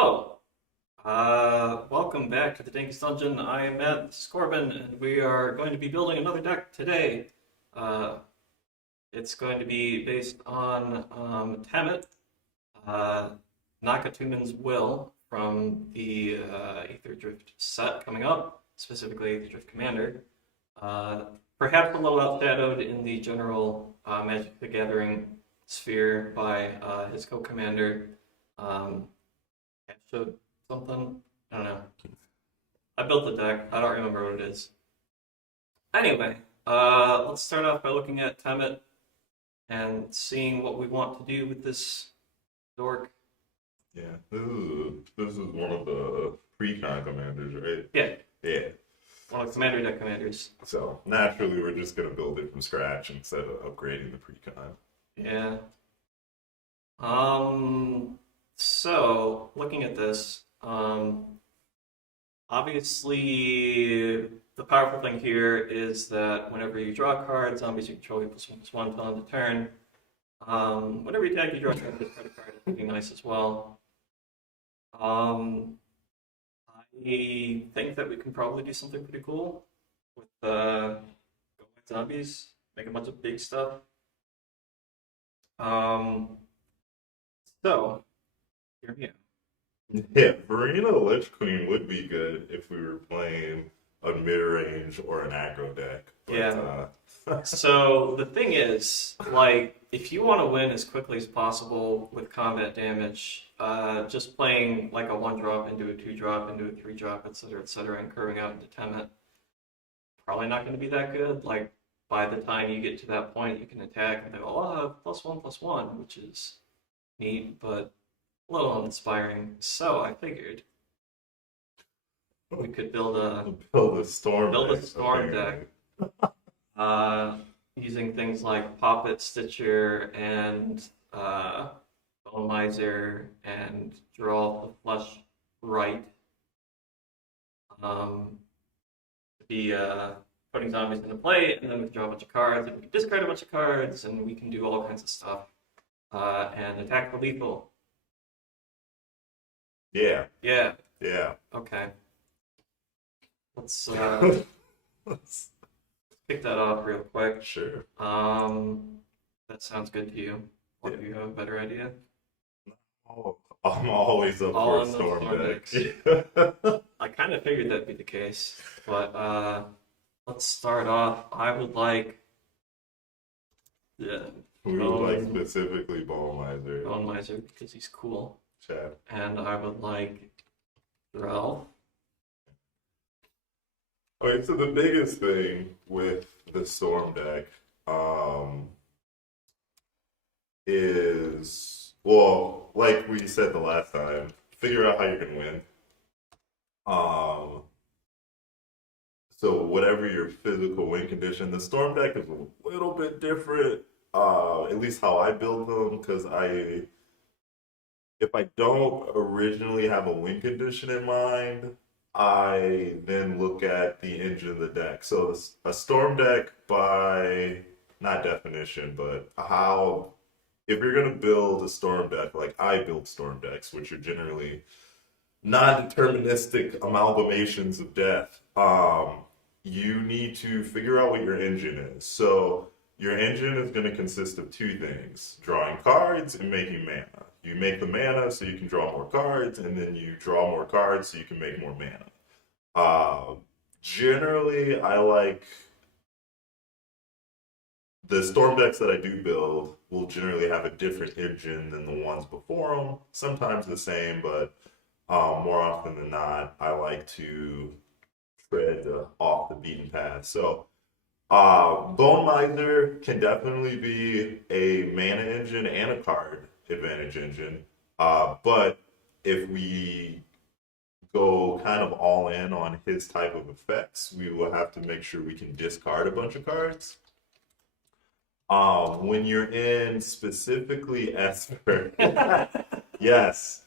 Hello. Welcome back to the Dank Dungeon. I am Matt, this is Corbyn, and we are going to be building another deck today. Uh, it's going to be based on Temmet, uh, Naktamun's Will from the Aetherdrift set coming up, specifically Aetherdrift Commander. Uh, Perhaps a little outshadowed in the general Magic the Gathering sphere by his co-commander. Showed something. I don't know. I built the deck. I don't remember what it is. Anyway, let's start off by looking at Temmet and seeing what we want to do with this dork. Yeah, this is one of the pre-con commanders, right? Yeah, Yeah. one of the commander deck commanders. So naturally, we're just gonna build it from scratch instead of upgrading the pre-con. Yeah. So looking at this, obviously the powerful thing here is that whenever you draw a card, zombies you control you +1/+1 till end of turn. Whenever you attack, you draw a card, this card is pretty nice as well. I think that we can probably do something pretty cool with go with zombies, make a bunch of big stuff. So here we go. Yeah, Verena Lich Queen would be good if we were playing a mid-range or an aggro deck. But, Yeah. So the thing is, like, if you want to win as quickly as possible with combat damage, just playing like a 1-drop into a 2-drop into a 3-drop, etc., and curving out into Temmet, probably not going to be that good. Like, by the time you get to that point, you can attack and they go, oh, +1/+1, which is neat, but a little uninspiring. So I figured we could build a storm deck. Using things like Poppet Stitcher and Bone Miser and Draw the Flesh Right. To be putting zombies into play, and then we can draw a bunch of cards, and we can discard a bunch of cards, and we can do all kinds of stuff. And attack the lethal. Yeah. Yeah. Yeah. Okay. Let's kick that off real quick. Sure. That sounds good to you. Or do you have a better idea? Oh, I'm always up All for on the storm storm decks. I kind of figured that'd be the case, but let's start off. I would like, yeah, We would like specifically Bone Miser. Bone Miser because he's cool, Chad. and I would like Ralph. Okay, so the biggest thing with the storm deck is, well, like we said the last time, figure out how you can win. So whatever your physical win condition, the storm deck is a little bit different, at least how I build them, because if I don't originally have a win condition in mind, I then look at the engine of the deck. So a storm deck, by not definition, but how, if you're going to build a storm deck, like I build storm decks, which are generally non-deterministic amalgamations of death, you need to figure out what your engine is. So your engine is going to consist of two things: drawing cards and making mana. You make the mana so you can draw more cards, and then you draw more cards so you can make more mana. Generally, I like the storm decks that I do build will generally have a different engine than the ones before them. Sometimes the same, but more often than not, I like to tread off the beaten path. So Bone Miser can definitely be a mana engine and a card advantage engine. But if we go kind of all in on his type of effects, we will have to make sure we can discard a bunch of cards. When you're in specifically Esper, yes,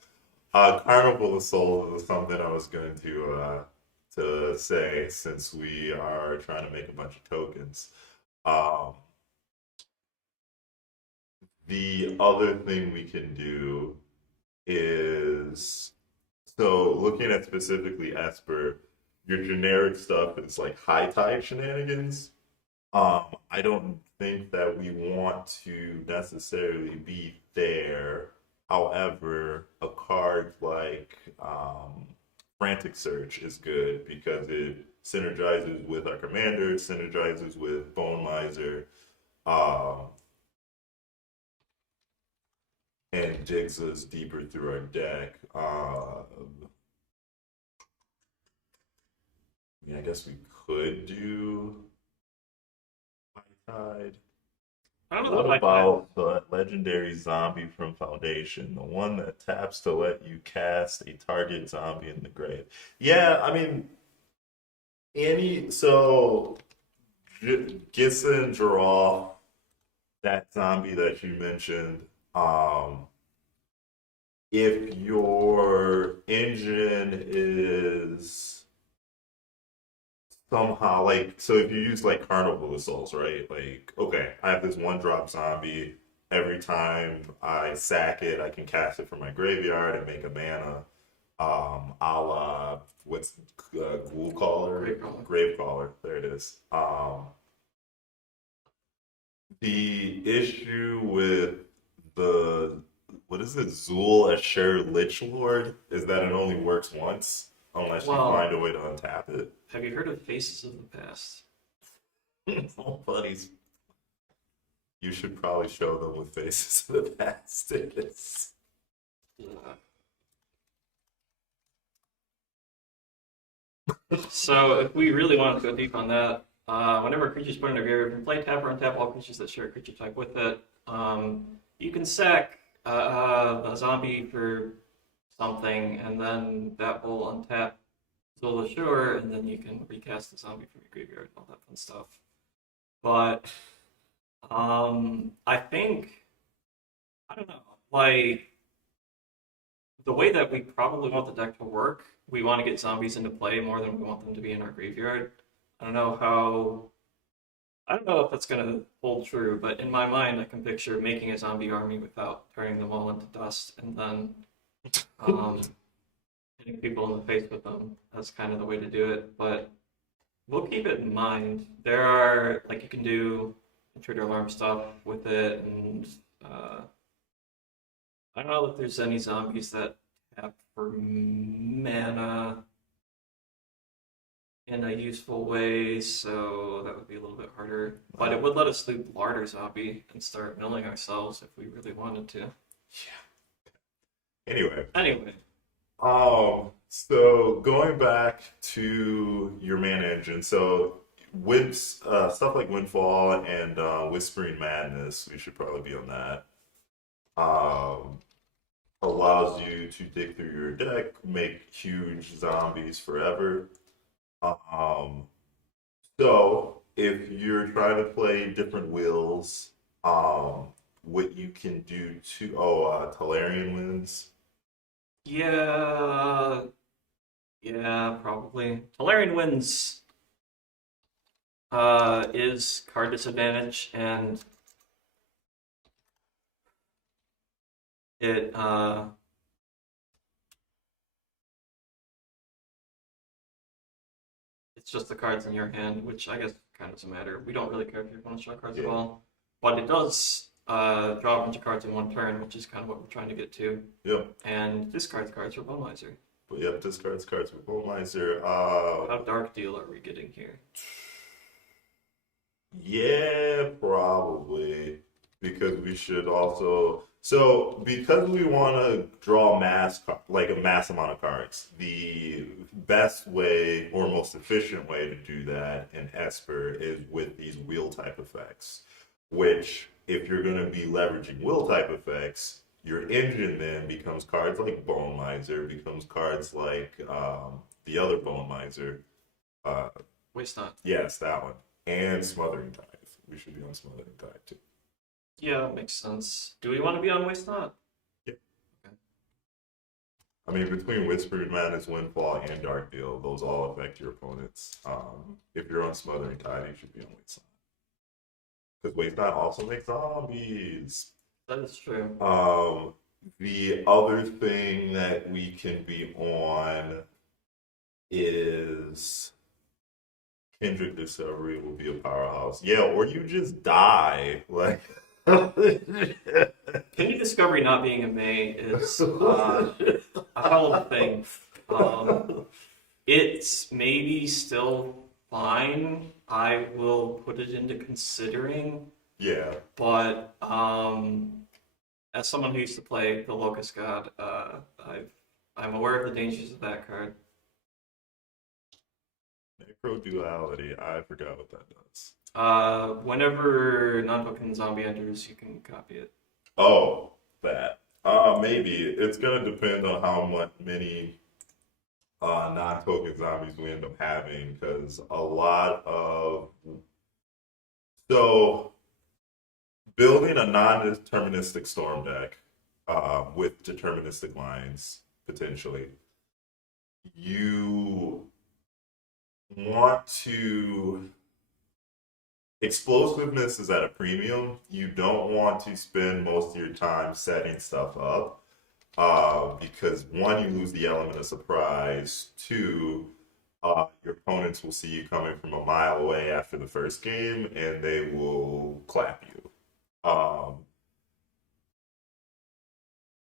Carnival of Souls is something I was going to say, since we are trying to make a bunch of tokens. The other thing we can do is So looking at specifically Esper, your generic stuff is like high tide shenanigans. I don't think that we want to necessarily be there. However, a card like Frantic Search is good because it synergizes with our commander, synergizes with Bone Miser, um, and digs us deeper through our deck. I mean, I guess we could do High Tide. I don't know What if I can. about the legendary zombie from Foundation, the one that taps to let you cast a target zombie in the grave? Yeah, I mean, so Gissa draw that zombie that you mentioned. Um, if your engine is somehow like, so if you use like Carnival Assaults, right? Like, okay, I have this one drop zombie. Every time I sack it, I can cast it from my graveyard and make a mana. A la what's Ghoul Caller, Gravecaller. Grave Caller. There it is. The issue with the what is it, Zool Asher Lich Lord, is that it only works once unless you Well, find a way to untap it. have you heard of Faces of the Past? Oh, buddies, you should probably show them with Faces of the Past. So if we really wanted to go deep on that, whenever a creature's put in a graveyard, you can play tap or untap all creatures that share a creature type with it. You can sack a zombie for something, and then that will untap Zola Shore, and then you can recast the zombie from your graveyard, all that fun stuff. But I think I don't know, like the way that we probably want the deck to work, we want to get zombies into play more than we want them to be in our graveyard. I don't know how. I don't know if that's going to hold true, but in my mind, I can picture making a zombie army without turning them all into dust, and then um, hitting people in the face with them. That's kind of the way to do it. But we'll keep it in mind. There are like you can do intruder alarm stuff with it, and I don't know if there's any zombies that tap for mana in a useful way, so that would be a little bit harder. But it would let us loop Larder Zombie and start milling ourselves if we really wanted to. Anyway, Anyway, so going back to your mana engine, so stuff like Windfall and Whispering Madness, we should probably be on that. Um, Allows you to dig through your deck, make huge zombies forever. Um, so if you're trying to play different wheels, what you can do to Talarian Winds. yeah, yeah, probably. Tolarian Winds is card disadvantage, and it it's just the cards in your hand, which I guess kind of doesn't matter. We don't really care if you're going to draw cards at Yeah. all, but it does draw a bunch of cards in one turn, which is kind of what we're trying to get to. Yep. And discards cards for Bone Miser. But yep, discards cards with Bone Miser. How dark deal are we getting here? Yeah, probably. Because we should also. So, because we want to draw like a mass amount of cards, the best way or most efficient way to do that in Esper is with these wheel type effects. Which, if you're going to be leveraging wheel type effects, your engine then becomes cards like Bone Miser, becomes cards like the other Bone Miser. Uh, Waste not. yes, that one. And Smothering Tide. We should be on Smothering Tide too. Yeah, makes sense. Do we want to be on Waste not? Yeah. Okay. I mean, between Whispering Madness, Windfall, and Dark Deal, those all affect your opponents. If you're on Smothering Tide, you should be on Waste Not. Because Waste Not also makes zombies. That is true. The other thing that we can be on is Kendrick Discovery will be a powerhouse. Yeah, or you just die. Like Kenny Discovery not being a May is a hell of a thing. It's maybe still fine. I will put it into considering, yeah. but as someone who used to play the Locust God, I'm aware of the dangers of that card. Necro duality. I forgot what that does. Whenever non-token zombie enters, you can copy it. Oh, that. Maybe it's gonna depend on how many non-token zombies we end up having, because a lot of so building a non-deterministic storm deck with deterministic lines potentially, you want to explosiveness is at a premium. You don't want to spend most of your time setting stuff up because one, you lose the element of surprise. Two, your opponents will see you coming from a mile away after the first game, and they will clap you.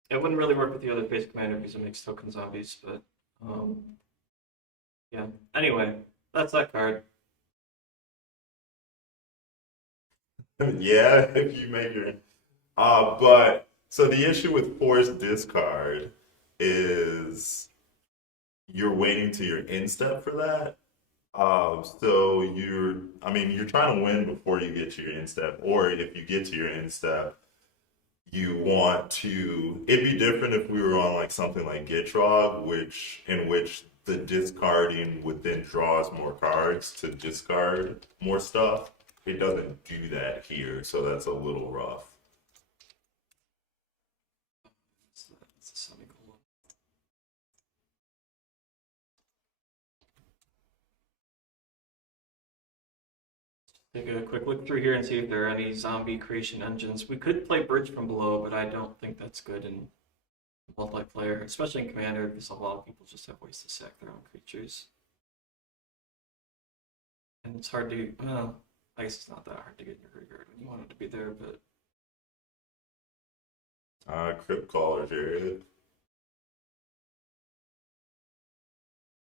It wouldn't really work with the other base commander because it makes token zombies, but yeah. Anyway, that's that card. Yeah, if you make your but so the issue with forced discard is you're waiting to your end step for that. So I mean, you're trying to win before you get to your end step, or if you get to your end step, you want to. It'd be different if we were on like something like Gitrog, in which the discarding would then draw us more cards to discard more stuff. It doesn't do that here, so that's a little rough. That's a semicolon. Take a quick look through here and see if there are any zombie creation engines. We could play Bridge from Below, but I don't think that's good in multiplayer, especially in Commander, because a lot of people just have ways to sack their own creatures. And it's hard to, well, I guess it's not that hard to get in your graveyard when you want it to be there, but Crypt Caller's here.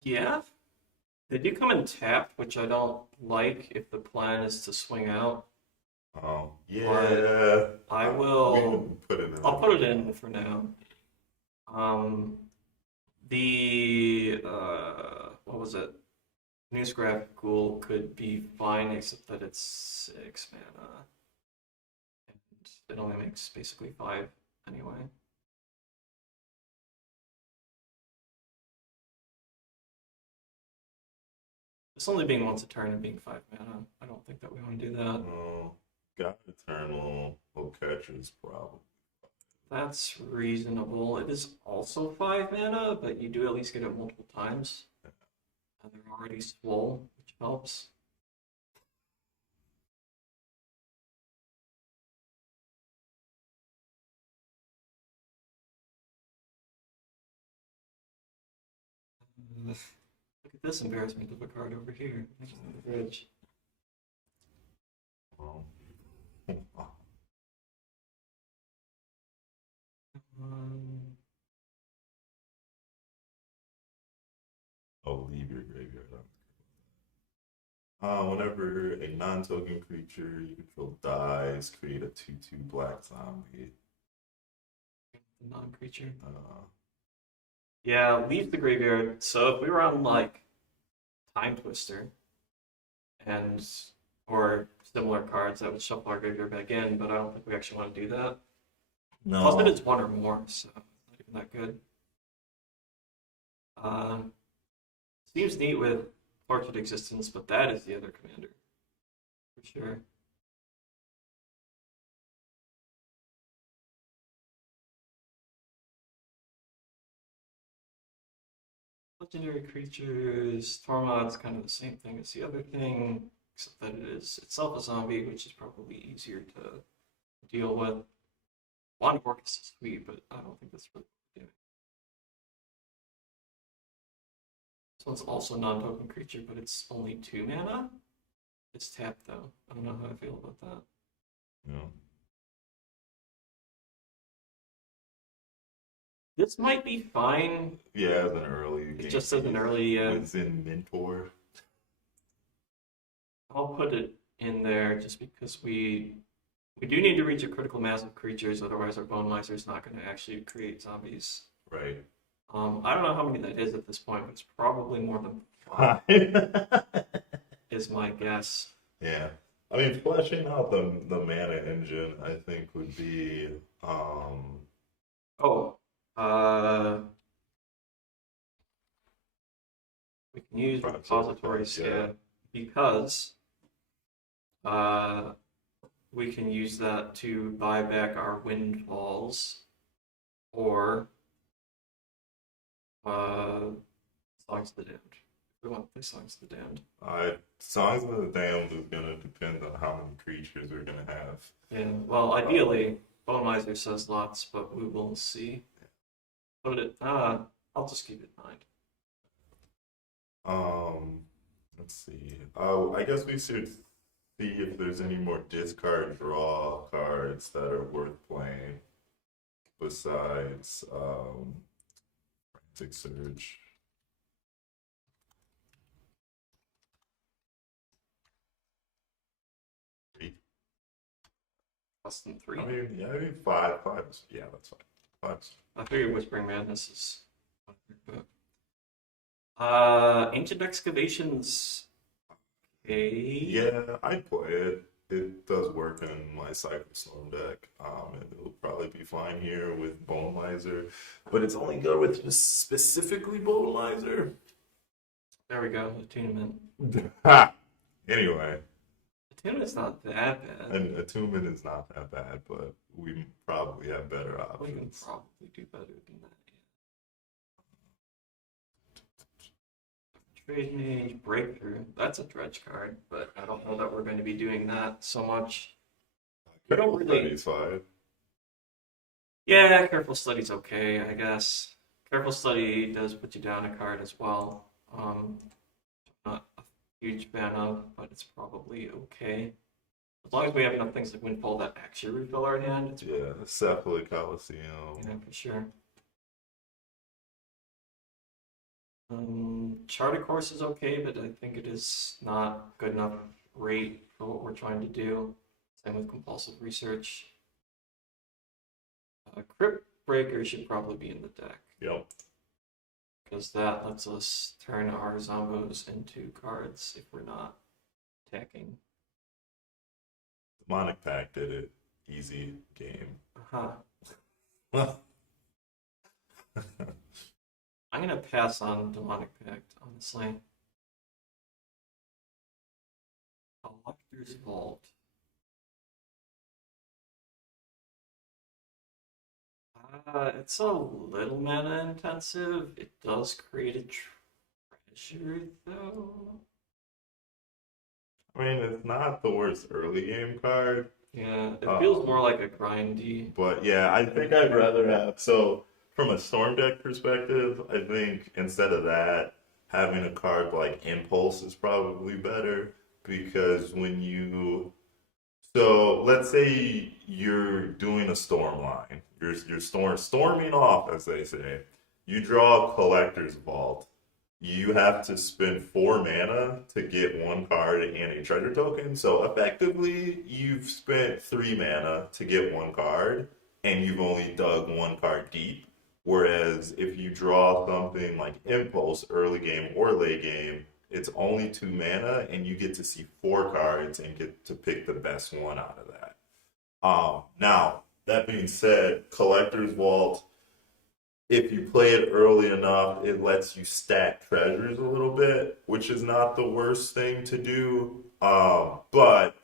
yeah, they do come in tap, which I don't like if the plan is to swing out. Yeah. I We will. can put it in. I'll put it in for now. What was it? Newsgraph Ghoul could be fine, except that it's 6 mana, and it only makes basically 5 anyway. It's only being once a turn and being 5 mana. I don't think that we want to do that. Oh, got Eternal. Will catch his problem. That's reasonable. It is also 5 mana, but you do at least get it multiple times. And they're already swole, which helps. Look at this embarrassment of a card over here next to the fridge. Oh. Oh, leave your graveyard. Whenever a non-token creature you control dies, create a 2/2 black zombie. The non-creature. Uh, Yeah, leave the graveyard. So if we were on like Time Twister and or similar cards, that would shuffle our graveyard back in, but I don't think we actually want to do that. no. Plus, it is 1 or more, so not even that good. Seems neat with Tortured Existence, but that is the other commander. For sure. Legendary creatures, Tormod's kind of the same thing as the other thing, except that it is itself a zombie, which is probably easier to deal with. Wand of Orcus is sweet, but I don't think that's really what we're doing. This one's also non-token creature, but it's only 2 mana. It's tapped though. I don't know how I feel about that. Yeah. This might be fine. Yeah, as an early It game just as an piece. early. It's in Mentor. I'll put it in there just because we do need to reach a critical mass of creatures, otherwise our Bone Miser is not going to actually create zombies. Right. I don't know how many that is at this point, but it's probably more than 5, is my guess. Yeah. I mean, fleshing out the mana engine, I think, would be Oh, we can use repositories, yeah, because we can use that to buy back our windfalls, or Songs of the Damned. We want to play Songs of the Damned. Songs of the Damned is gonna depend on how many creatures we're gonna have. Yeah, well, ideally, Bone Miser says lots, but we will see. Put it. I'll just keep it in mind. Let's see. Oh, I guess we should see if there's any more discard draw cards that are worth playing besides Frantic Surge. Less than 3. I mean, five. Yeah, that's fine. 5. I figured Whispering Madness is. Ancient Excavations. Okay. Yeah, I'd play it. It does work in my Cypher Storm deck. And it'll probably be fine here with Bone Miser, but it's only good with specifically Bone Miser. There we go. Attunement. Ha! Anyway, Attunement's not that bad. and Attunement is not that bad, but we probably have better We can options. probably do better than that. Trade Mage Breakthrough. That's a dredge card, but I don't know that we're going to be doing that so much. We don't really. Study's fine. Yeah, Careful Study's okay, I guess. Careful Study does put you down a card as well. Not a huge fan of, but it's probably okay. As long as we have enough things like Windfall that actually refill our hand, it's Yeah, Cephalid Coliseum. yeah, for sure. Charter Course is okay, but I think it is not good enough rate for what we're trying to do. Same with Compulsive Research. Crypt Breaker should probably be in the deck, Yep. because that lets us turn our Zombos into cards if we're not attacking. Demonic Pact did it. Easy game. Uh-huh. I'm gonna pass on Demonic Pact, honestly. Collector's Vault. It's a little mana intensive. It does create a treasure, though. I mean, it's not the worst early game card, Yeah, it feels more like a grindy. but yeah, I think I'd rather have. So, from a Storm deck perspective, I think instead of that, having a card like Impulse is probably better because when you. So, let's say you're doing a storm line. You're storming off, as they say. You draw a Collector's Vault. You have to spend 4 mana to get 1 card and a treasure token. So effectively, you've spent 3 mana to get 1 card, and you've only dug 1 card deep. Whereas if you draw something like Impulse early game or late game, it's only 2 mana, and you get to see 4 cards and get to pick the best one out of that. Now, that being said, Collector's Vault, if you play it early enough, it lets you stack treasures a little bit, which is not the worst thing to do. But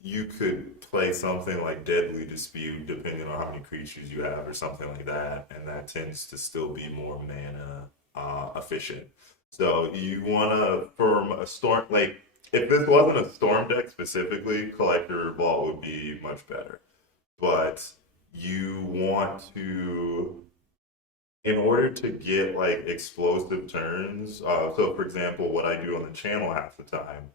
you could play something like Deadly Dispute, depending on how many creatures you have, or something like that, and that tends to still be more mana efficient. So you want to form a storm, like, if this wasn't a storm deck specifically, Collector Vault would be much better. But you want to, in order to get like explosive turns, so for example, what I do on the channel half the time,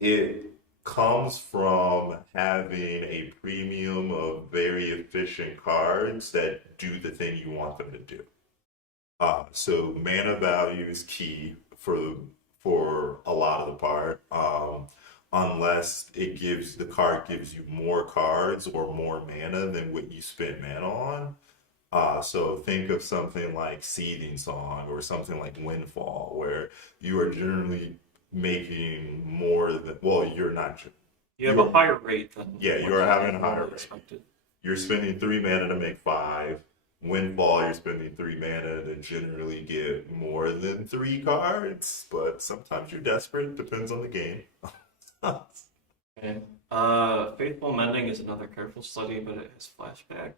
it comes from having a premium of very efficient cards that do the thing you want them to do. So mana value is key for a lot of the part. Unless the card gives you more cards or more mana than what you spent mana on. So think of something like Seething Song or something like Windfall, where you are generally making more than, well, you're not. You have a higher rate than Yeah, what you're having a higher normally rate. expected. You're spending 3 mana to make 5. Windfall, you're spending 3 mana to generally get more than 3 cards, but sometimes you're desperate. Depends on the game. Okay. Faithful Mending is another careful study, but it has flashback.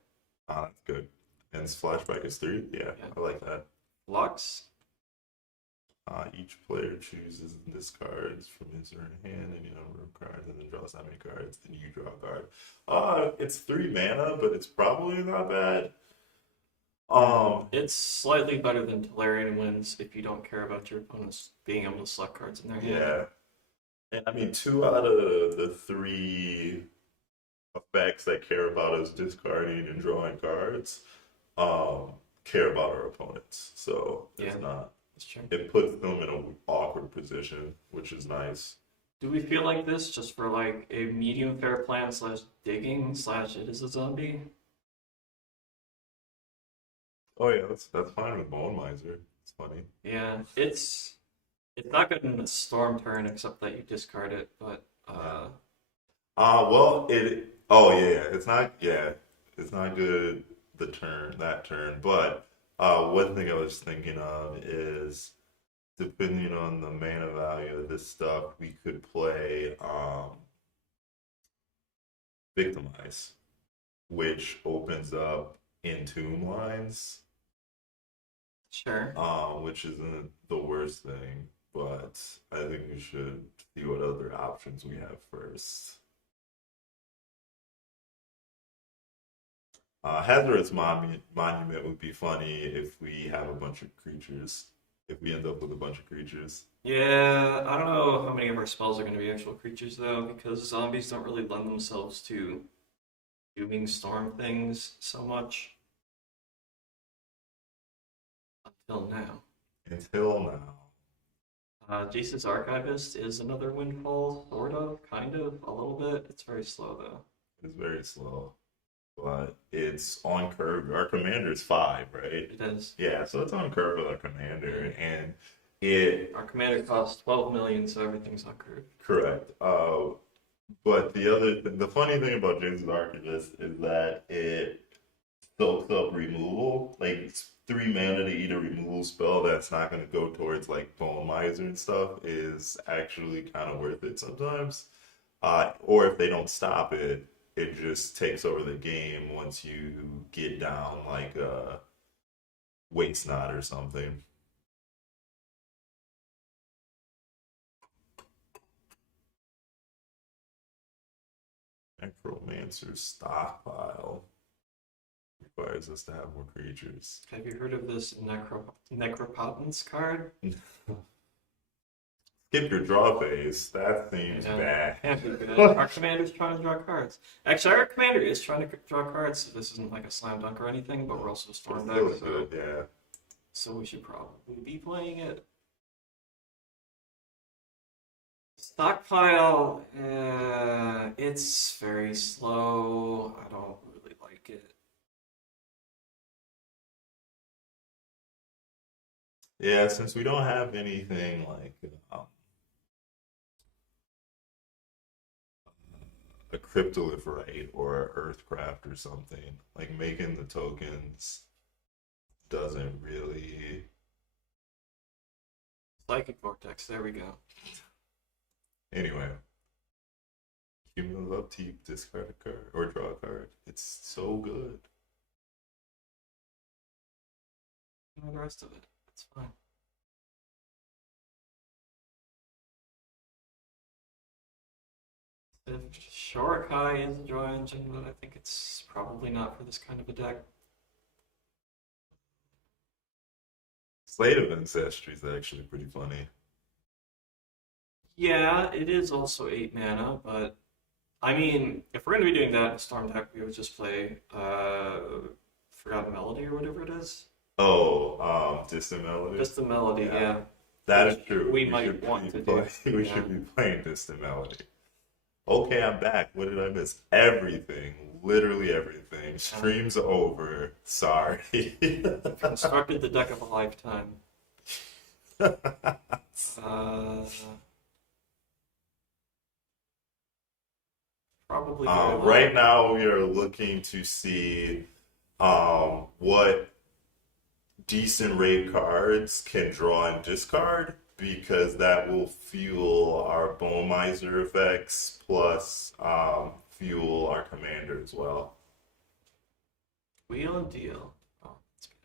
That's good. And flashback is 3. Yeah, Yeah. I like that. Flux. Each player chooses and discards from his or her hand any number of cards and then draws that many cards. Then you draw a card. It's 3 mana, but it's probably not bad. It's slightly better than Tolarian Winds if you don't care about your opponents being able to select cards in their hand. Yeah. And I mean, 2 out of the 3 effects that care about us discarding and drawing cards care about our opponents. So it's not. That's true. It puts them in an awkward position, which is nice. Do we feel like this just for like a medium fair plan / digging / it is a zombie? Oh yeah, that's fine with Bone Miser. It's funny. Yeah, it's not good in a storm turn except that you discard it, but Well, it. Oh yeah, it's not. Yeah, it's not good that turn. But one thing I was thinking of is, depending on the mana value of this stuff, we could play Victimize, which opens up Entomb lines. sure. Which isn't the worst thing, but I think we should see what other options we have first. Hazardous Monument would be funny if we have a bunch of creatures. If we end up with a bunch of creatures. Yeah, I don't know how many of our spells are going to be actual creatures though, because zombies don't really lend themselves to doing storm things so much until now. Until now. Jace's Archivist is another windfall, sort of, kind of, a little bit. It's very slow though. It's very slow. But it's on curve. Our commander is 5, right? It is. Yeah, so it's on curve with our commander, and our commander costs 12 million, so everything's on curve. Correct. But the funny thing about Jace's Archivist is that it soaks up removal. Like it's 3 mana to eat a removal spell that's not going to go towards like Bone Miser and stuff is actually kind of worth it sometimes. Or if they don't stop it, it just takes over the game once you get down like a Waste Knot or something. Necromancer's Stockpile requires us to have more creatures. Have you heard of this Necropotence card? Skip your draw phase. That seems bad. Can't be good. Our commander's trying to draw cards. Actually, our commander is trying to draw cards, so this isn't like a slam dunk or anything, but we're also a storm deck, Good, yeah. so we should probably be playing it. Stockpile, it's very slow. I don't really like it. Yeah, since we don't have anything like a Cryptolith right or Earthcraft or something, like making the tokens doesn't really. Psychic Vortex, there we go. Anyway, cumulative upkeep, discard a card or draw a card. It's so good. You know the rest of it. It's fine. If Shorikai is a draw engine, but I think it's probably not for this kind of a deck. Slate of Ancestry is actually pretty funny. Yeah, it is also 8 mana, but I mean, if we're going to be doing that in Storm deck, we would just play Forgotten Melody or whatever it is. Oh, Distant Melody. Just the melody, Yeah. yeah. That Which is true. we might want to do. We Yeah. should be playing Distant Melody. Okay, I'm back. What did I miss? Everything. Literally everything. Stream's over. Sorry. Constructed the deck of a lifetime. Probably. Right now, we are looking to see what decent raid cards can draw and discard because that will fuel our Bone Miser effects plus fuel our commander as well. Wheel and deal. Oh, that's good.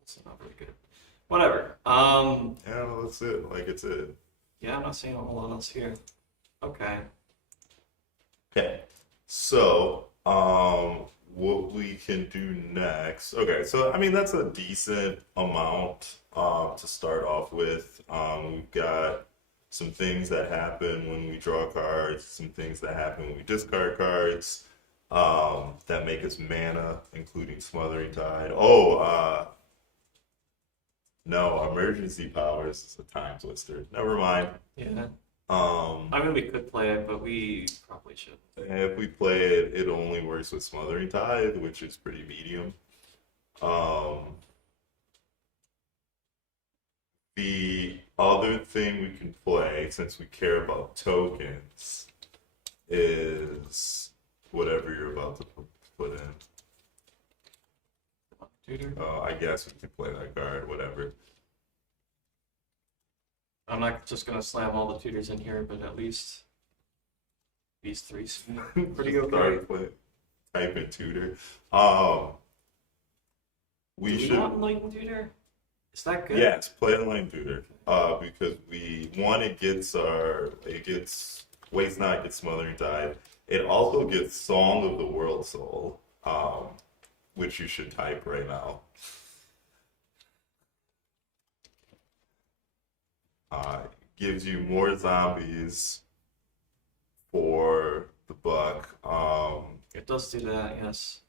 That's not very good. Whatever. Yeah, that's it. Like it's it. Yeah, I'm not seeing a whole lot else here. Okay. Okay. So, what we can do next. Okay, so I mean that's a decent amount to start off with. We've got some things that happen when we draw cards, some things that happen when we discard cards, that make us mana, including Smothering Tide. Oh, no, Emergency Powers is a Time Twister. Never mind. Yeah. Um, I mean, we could play it, but we probably should. If we play it, it only works with Smothering Tide, which is pretty medium. The other thing we can play, since we care about tokens, is whatever you're about to put in. Tutor. I guess we can play that card, whatever. I'm not just gonna slam all the tutors in here, but at least these three seem pretty Just okay. start play, type in Tutor. We Do we should. want Enlightened Tutor? Is that good? Yes, play Online Tutor. Because it gets Waste Not, gets Smothering Tide. It also gets Song of the World Soul, which you should type right now. Gives you more zombies for the buck. It does do that, yes.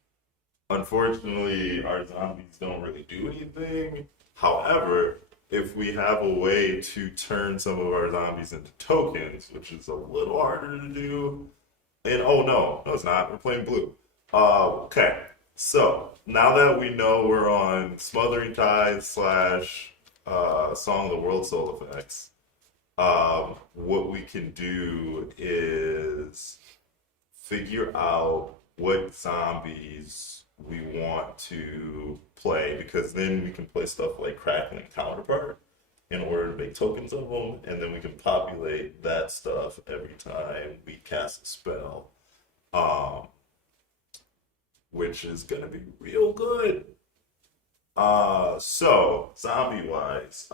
Unfortunately, our zombies don't really do anything. However, if we have a way to turn some of our zombies into tokens, which is a little harder to do, and oh no, it's not. We're playing blue. Okay, so now that we know we're on Smothering Tide / Song of the World Soul effects, what we can do is figure out what zombies we want to play, because then we can play stuff like Crackling Counterpart in order to make tokens of them, and then we can populate that stuff every time we cast a spell, which is gonna be real good. So zombie wise,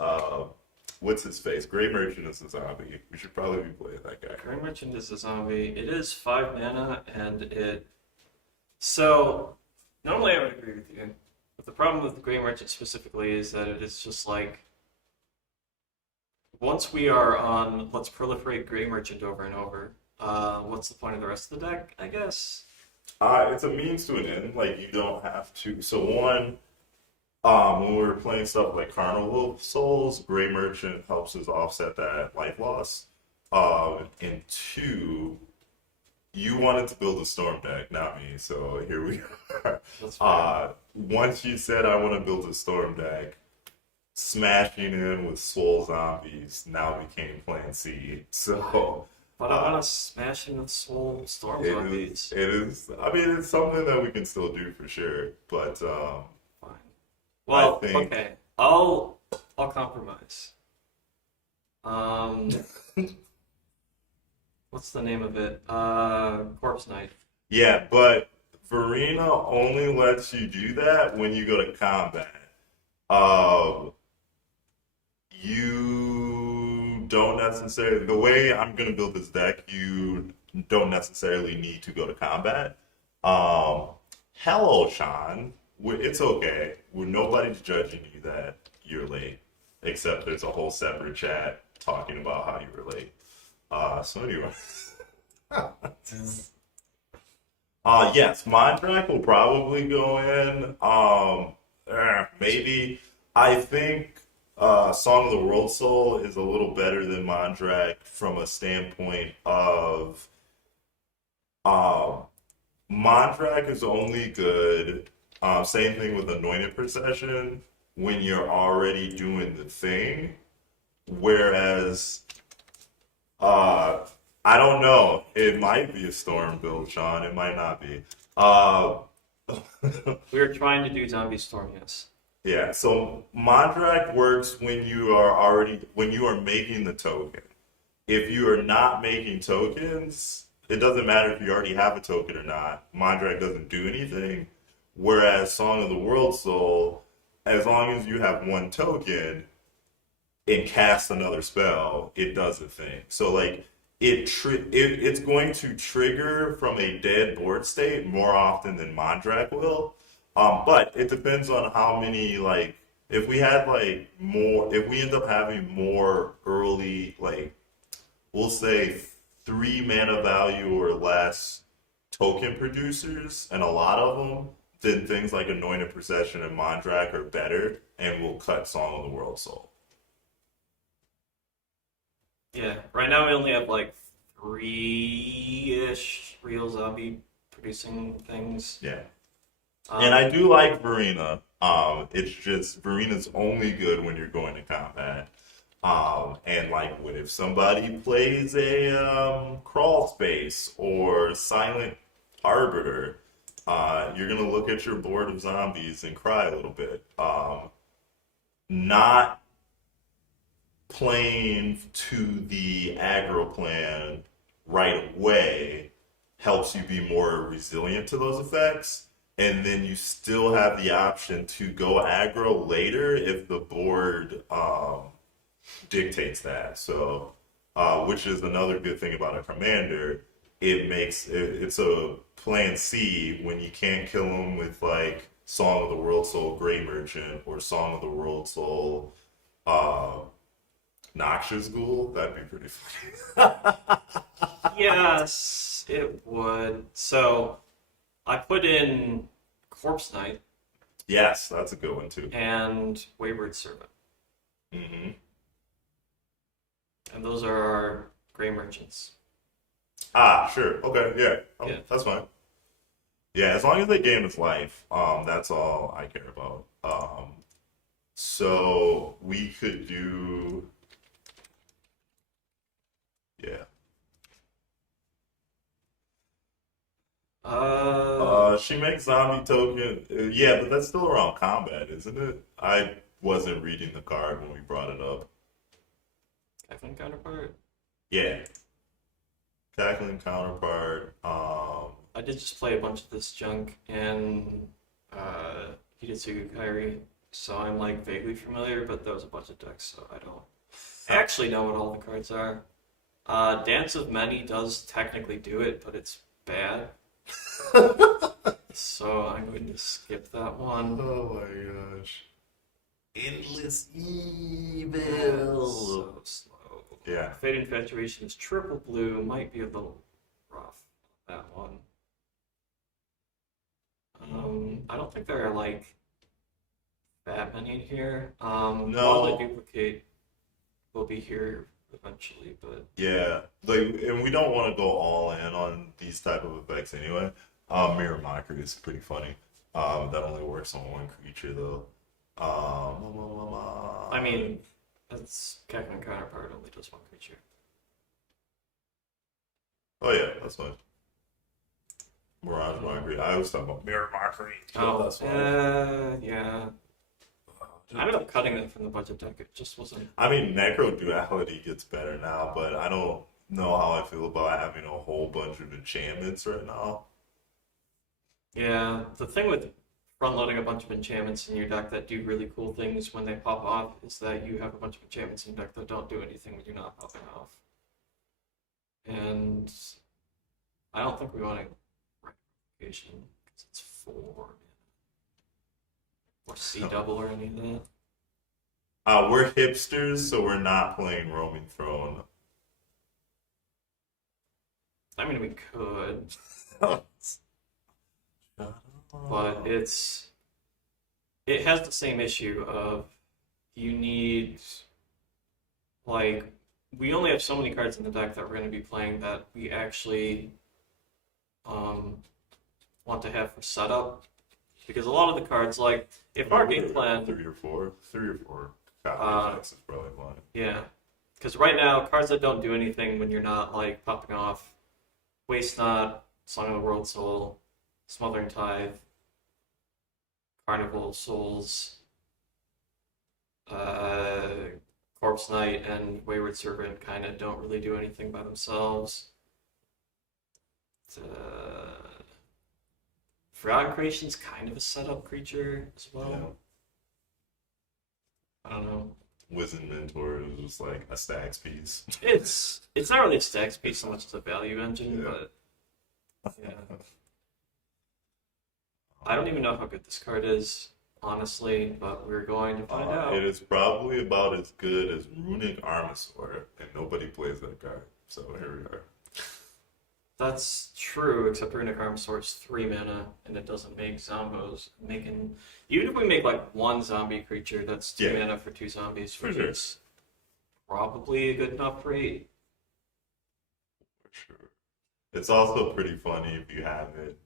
what's his face? Grey Merchant is a zombie. We should probably be playing that guy. Grey Merchant is a zombie. It is 5 mana, and it. So, normally I would agree with you. But the problem with the Grey Merchant specifically is that it is just like. Once we are on, let's proliferate Grey Merchant over and over, what's the point of the rest of the deck, I guess? It's a means to an end. Like, you don't have to. So, one, when we're playing stuff like Carnival of Souls, Grey Merchant helps us offset that life loss. And two, you wanted to build a storm deck, not me, so here we are. That's fine. Once you said I want to build a storm deck, smashing in with soul zombies now became plan C. So But I want to smash him with Soul Storm Zombies. it is. I mean, it's something that we can still do for sure. But Fine. Well, think- okay. I'll compromise. What's the name of it? Corpse Knight. yeah, but Verena only lets you do that when you go to combat. you don't necessarily, the way I'm going to build this deck, you don't necessarily need to go to combat. Um, Hello, Sean. It's okay. Nobody's judging you that you're late, except there's a whole separate chat talking about how you were late. So anyway. Yes, Mondrak will probably go in. Maybe. I think Song of the World Soul is a little better than Mondrak from a standpoint of um, Mondrak is only good. Same thing with Anointed Procession when you're already doing the thing. Whereas, I don't know. It might be a Storm build, Sean. It might not be. We were trying to do Zombie Storm, yes. Yeah, so Mondrak works when you are making the token. If you are not making tokens, it doesn't matter if you already have a token or not. Mondrak doesn't do anything. Whereas Song of the World Soul, as long as you have one token and cast another spell, it does a thing. So like it's going to trigger from a dead board state more often than Mondrak will. But it depends on how many, like, if we had like more, if we end up having more early, like, we'll say 3 mana value or less token producers, and a lot of them, then things like Anointed Procession and Mondrak are better, and we'll cut Song of the World Soul. Yeah, right now we only have like 3-ish real zombie producing things. Yeah. And I do like Verena. It's just Verena's only good when you're going to combat. And like if somebody plays a crawl space or silent arbiter, you're gonna look at your board of zombies and cry a little bit. Not playing to the aggro plan right away helps you be more resilient to those effects. And then you still have the option to go aggro later if the board dictates that. So, which is another good thing about a commander. It's a plan C when you can't kill them with like Song of the World Soul Grey Merchant or Song of the World Soul Noxious Ghoul. That'd be pretty funny. Yes, it would. So I put in Corpse Knight. Yes, that's a good one too. And Wayward Servant. Mm-hmm. And those are our Grey Merchants. Sure. Okay, yeah. Yeah. That's fine. Yeah, as long as they gain its life, that's all I care about. So we could do, yeah. She makes zombie token. Yeah, but that's still around combat, isn't it? I wasn't reading the card when we brought it up. Cackling Counterpart? Yeah. Cackling Counterpart. I did just play a bunch of this junk in Hidetsugu Kairi, so I'm like vaguely familiar, but that was a bunch of decks, so I don't actually know what all the cards are. Dance of Many does technically do it, but it's bad. So I'm going to skip that one. Oh my gosh. Endless evil. So slow. Yeah. Fate Infatuation is triple blue, might be a little rough, that one. I don't think there are like that many in here. No. While the duplicate will be here eventually, but Yeah, like, and we don't want to go all in on these type of effects anyway. Mirror Mockery is pretty funny. That only works on one creature though. I mean, that's Cackling Counterpart only does one creature. Oh yeah, that's fine. Mirage Mockery. I was talking about Mirror Mockery. Oh, that's fine. Yeah. I ended up cutting that from the budget deck. It just wasn't. I mean, Necro Duality gets better now, but I don't know how I feel about having a whole bunch of enchantments right now. Yeah, the thing with front loading a bunch of enchantments in your deck that do really cool things when they pop off is that you have a bunch of enchantments in your deck that don't do anything when you're not popping off. And I don't think we want to replication because it's 4 or C double or any of that. We're hipsters, so we're not playing Roaming Throne. I mean, we could, but it has the same issue of you need, like, we only have so many cards in the deck that we're going to be playing that we actually want to have for setup. Because a lot of the cards, like, if our game plan... Three or four copy effects is probably fine. Yeah. Because right now, cards that don't do anything when you're not, like, popping off, Waste Not, Song of the World Soul, Smothering Tithe, Carnival of Souls, Corpse Knight, and Wayward Servant kind of don't really do anything by themselves. Forgotten Creation's kind of a setup creature as well. Yeah. I don't know. Wizened Mentor is just like a stacks piece. It's not really a stacks piece so much as a value engine, but yeah. I don't even know how good this card is, honestly, but we're going to find out. It is probably about as good as Runic Armasaur, and nobody plays that card. So here we are. That's true, except Runic Armasaur is 3 mana, and it doesn't make zombos. Even if we make like 1 zombie creature, that's 2 mana for 2 zombies, for which sure. is probably a good enough rate. For sure. It's also pretty funny if you have it,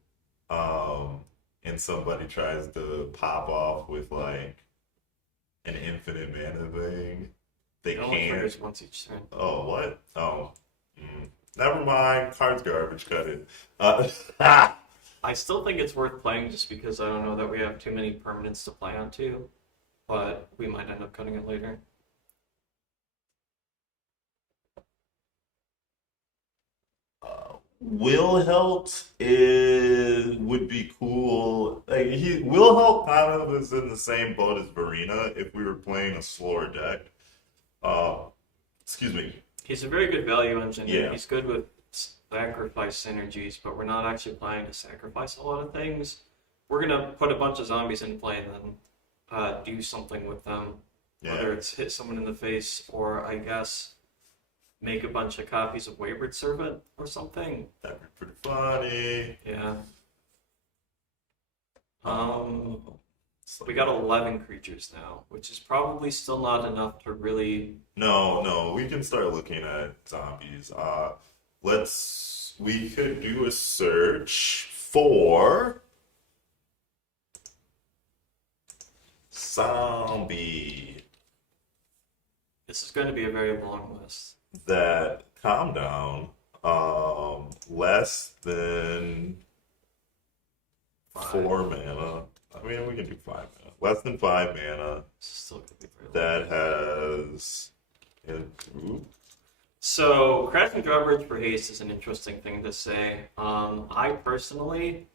and somebody tries to pop off with like an infinite mana thing. They It only can't. triggers once each turn. Oh, what? Oh. Never mind. Card's garbage. Cut it. I still think it's worth playing just because I don't know that we have too many permanents to play onto, but we might end up cutting it later. Wilhelt would be cool. Like Wilhelt kind of is in the same boat as Varina if we were playing a slower deck. Excuse me. He's a very good value engine. Yeah. He's good with sacrifice synergies, but we're not actually planning to sacrifice a lot of things. We're gonna put a bunch of zombies in play and then do something with them. Yeah. Whether it's hit someone in the face or I guess make a bunch of copies of Wayward Servant or something. That'd be pretty funny. Yeah. We got 11 creatures now, which is probably still not enough to really... No, we can start looking at zombies. We could do a search for zombie This is going to be a very long list. that calm down. Less than 4 mana. I mean, we can do 5 mana. Less than 5 mana. This is still going to be very long. That has improved. So, crafting drawbridge for haste is an interesting thing to say. I personally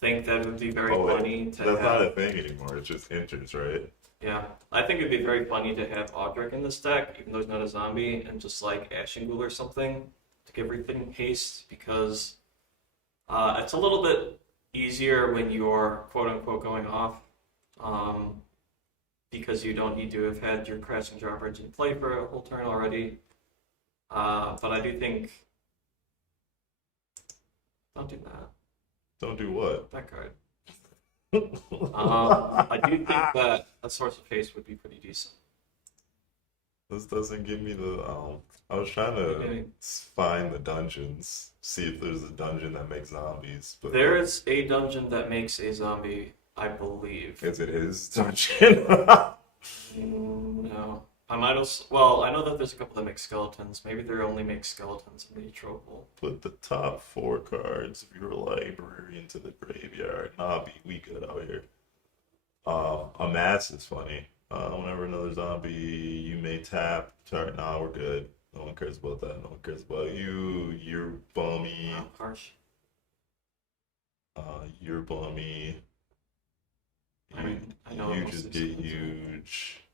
think that it would be very funny to That's have... not a thing anymore. It's just enters, right? Yeah, I think it'd be very funny to have Aetherdrift in this deck, even though he's not a zombie, and just like Ashen Ghoul or something to give everything haste, because it's a little bit easier when you're quote-unquote going off, because you don't need to have had your crashing drawbridge in play for a whole turn already. But I do think... Don't do that. Don't do what? That card. I do think that a Source of Haste would be pretty decent. This doesn't give me the. I was trying to find the dungeons, see if there's a dungeon that makes zombies. But There is a dungeon that makes a zombie, I believe. is it his dungeon? No. I might also. Well, I know that there's a couple that make skeletons. Maybe they only make skeletons in the Tropal. Put the top 4 cards of your library into the graveyard. Nah, we good out here. Amass is funny. Whenever another zombie, you may tap. Nah, we're good. No one cares about that. No one cares about you. You're bummy. Wow, harsh. You're bummy. I mean, I know You most just of get these are. huge.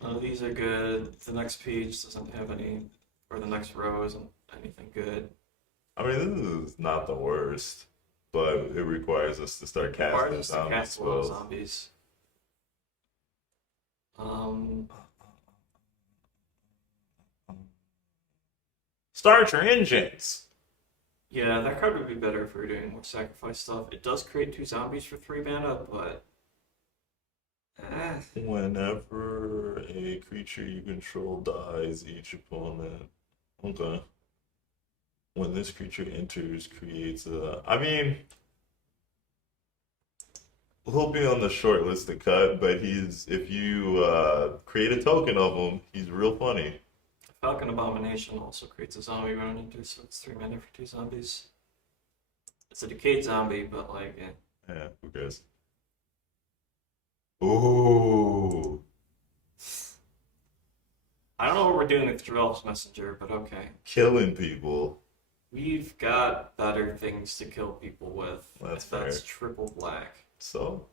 None of these are good. The next page doesn't have any, or the next row isn't anything good. I mean, this is not the worst, but it requires us to start Requires casting us to zombie cast a lot of spells. zombies. Um, Start your engines! yeah, that card would be better if we were doing more sacrifice stuff. It does create 2 zombies for 3 mana, but Whenever a creature you control dies, each opponent. Okay. When this creature enters, creates a. I mean, he'll be on the short list to cut, but he's if you create a token of him, he's real funny. Falcon Abomination also creates a zombie when it enters, so it's 3 mana for 2 zombies. It's a decayed zombie, but like, Yeah, who cares? Ooh. I don't know what we're doing with Drell's Messenger, but okay. Killing people. We've got better things to kill people with. That's If that's fair. triple black. So,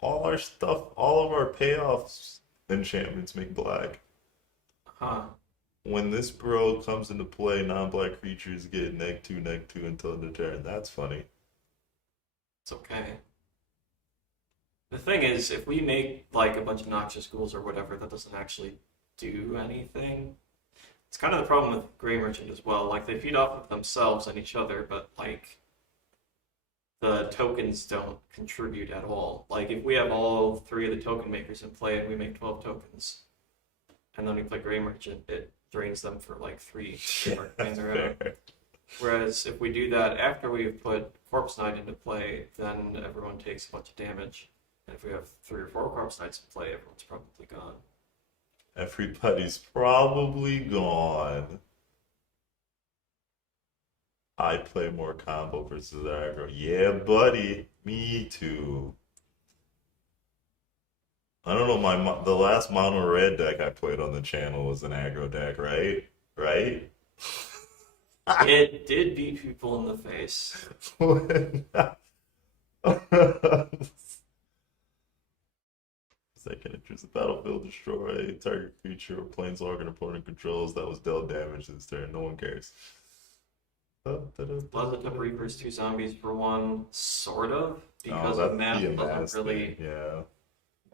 all our stuff, all of our payoffs enchantments make black. Huh. When this bro comes into play, non-black creatures get -2/-2 until end of turn. That's funny. It's okay. The thing is, if we make like a bunch of noxious ghouls or whatever, that doesn't actually do anything. It's kind of the problem with Grey Merchant as well. Like they feed off of themselves and each other, but like the tokens don't contribute at all. Like if we have all 3 of the token makers in play and we make 12 tokens, and then we play Grey Merchant, it drains them for like 3 Yeah, turns that's in a row. fair. Whereas if we do that after we've put Corpse Knight into play, then everyone takes a bunch of damage. And if we have 3 or 4 Corpse Knights in play, everyone's probably gone. Everybody's probably gone. I play more combo versus aggro. Yeah, buddy. Me too. I don't know. The last mono red deck I played on the channel was an aggro deck, right? Right? It did beat people in the face. Second enters the battlefield, destroy target creature or planeswalker an opponent controls that was dealt damage this turn. No one cares. Lazatep Reapers 2 zombies for 1, sort of, because that's math the doesn't mass really thing, yeah.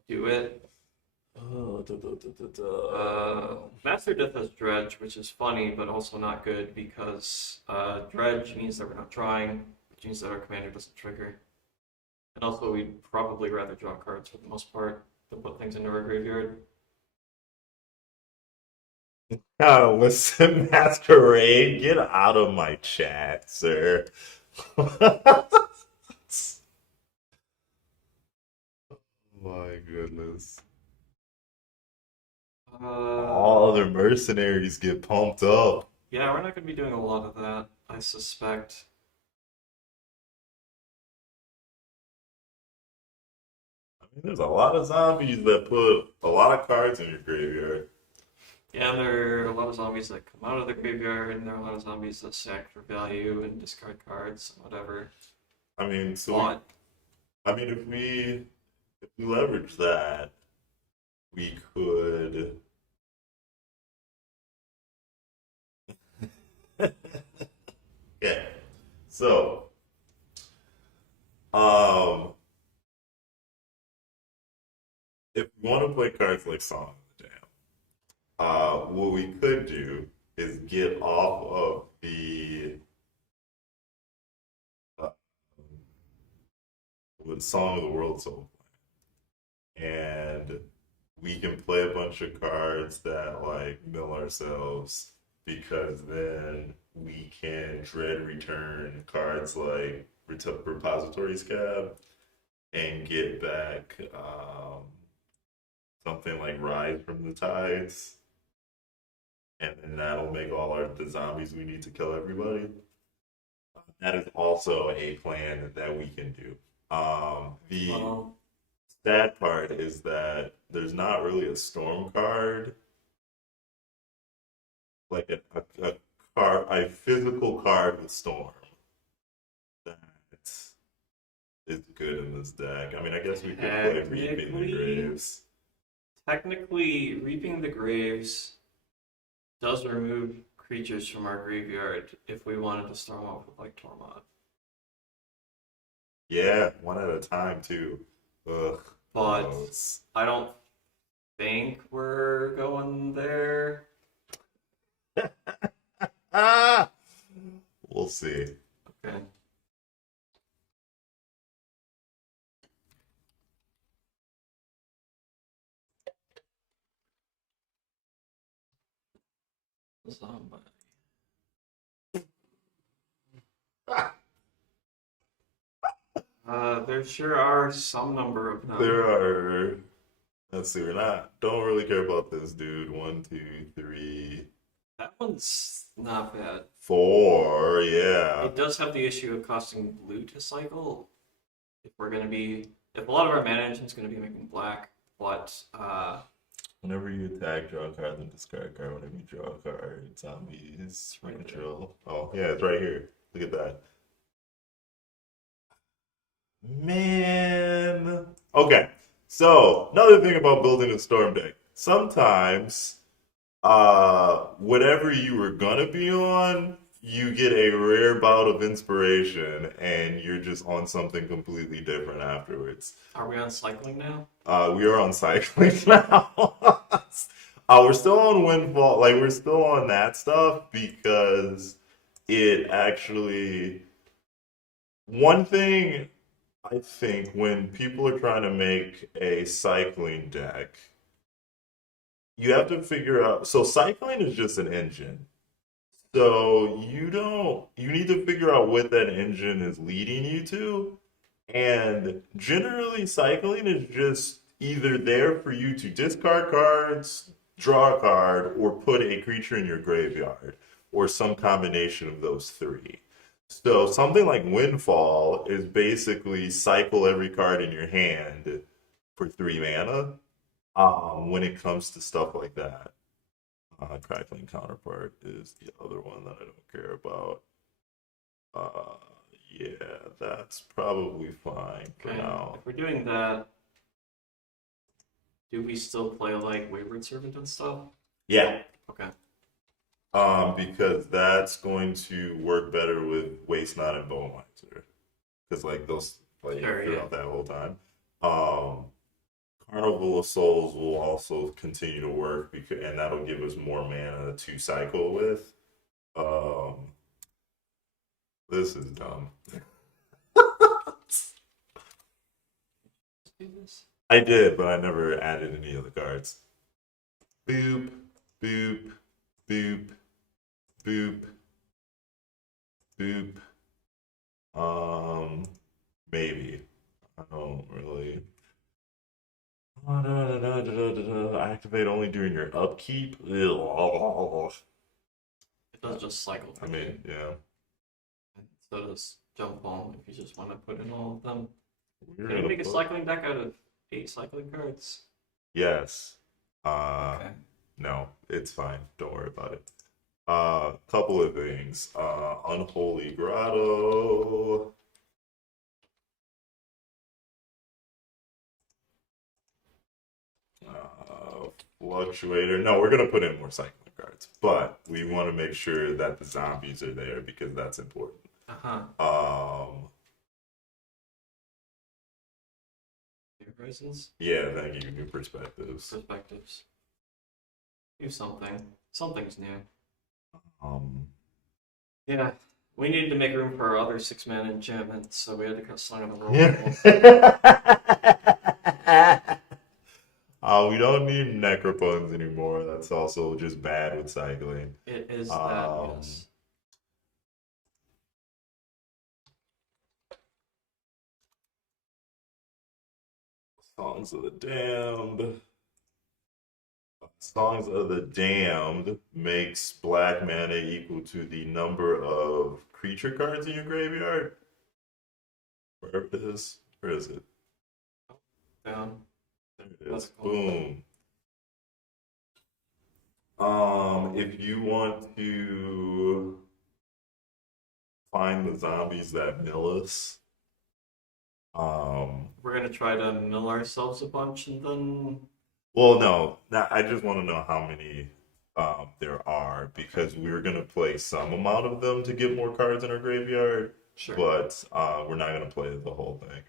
do it. Master Death has Dredge, which is funny, but also not good because Dredge means that we're not drawing, which means that our commander doesn't trigger. And also, we'd probably rather draw cards for the most part than put things into our graveyard. Oh, listen, Masquerade, get out of my chat, sir. My goodness. All other mercenaries get pumped up. Yeah, we're not going to be doing a lot of that, I suspect. I mean, there's a lot of zombies that put a lot of cards in your graveyard. Yeah, and there are a lot of zombies that come out of the graveyard, and there are a lot of zombies that sack for value and discard cards and whatever. I mean, so But if we leverage that, we could. Yeah. So, if we want to play cards like Song of the Dam, what we could do is get off of the uh, with Song of the World Soul and we can play a bunch of cards that like mill ourselves because then we can dread return cards like Repository Scab and get back something like Rise from the Tides, and then that'll make all the zombies we need to kill everybody. That is also a plan that we can do. The sad part is that there's not really a storm card, like a physical card with storm that is good in this deck. I mean, I guess we could play Reaping the Graves. Technically, Reaping the Graves does remove creatures from our graveyard if we wanted to start off with like Tormod. Yeah, one at a time too. Ugh. But gross. I don't think we're going there. Ah, we'll see. Okay. Zombie. There sure are some number of them. There are. Let's see. Don't really care about this dude. 1, 2, 3, That one's not bad. 4. Yeah. It does have the issue of costing blue to cycle. If a lot of our mana engine is going to be making black, but Whenever you attack, draw a card, then discard a card. Whenever you draw a card, zombies, neutral. Oh, yeah, it's right here. Look at that. Man. Okay, so another thing about building a storm deck. Sometimes, whatever you were gonna be on, you get a rare bout of inspiration, and you're just on something completely different afterwards. are we on cycling now? We are on cycling now. We're still on Windfall, like we're still on that stuff because it actually. One thing I think when people are trying to make a cycling deck, you have to figure out. So cycling is just an engine. So you need to figure out what that engine is leading you to. And generally, cycling is just either there for you to discard cards, draw a card, or put a creature in your graveyard, or some combination of those three. So something like Windfall is basically cycle every card in your hand for 3 mana. When it comes to stuff like that, Crackling Counterpart is the other one that I don't care about. Yeah, that's probably fine for Okay. now. If we're doing that, do we still play like Wayward Servant and stuff? Yeah, Okay. because that's going to work better with Waste Not and Bowmiser. Because like those play Sure, throughout yeah. that whole time. Carnival of Souls will also continue to work and that'll give us more mana to cycle with. Um, this is dumb. Let's do this. I did, but I never added any of the cards. Boop, boop, boop, boop, boop. Maybe. I don't really. Activate only during your upkeep. Ugh. It does just cycle. I mean, yeah. So does Jump Home if you just want to put in all of them. We're Can you gonna make a put- cycling deck out of 8 cycling cards? Yes. Okay. No, it's fine. Don't worry about it. Couple of things. Unholy Grotto. Fluctuator. No, we're gonna put in more cycling cards, but we want to make sure that the zombies are there because that's important. New Horizons? Yeah, thank you. New perspectives. Perspectives. Do something. Something's new. Um, Yeah. We needed to make room for our other 6-man enchantment, so we had to cut Song of the Roll. we don't need Necropuns anymore. That's also just bad with cycling. It is that, yes. Songs of the Damned. Songs of the Damned makes black mana equal to the number of creature cards in your graveyard. Wherever it is. Where is it? Down. There it is. That's cool. Boom. If you want to find the zombies that mill us, We're gonna try to mill ourselves a bunch and then. Well, no, I just want to know how many there are because we're gonna play some amount of them to get more cards in our graveyard, Sure. but we're not gonna play the whole thing.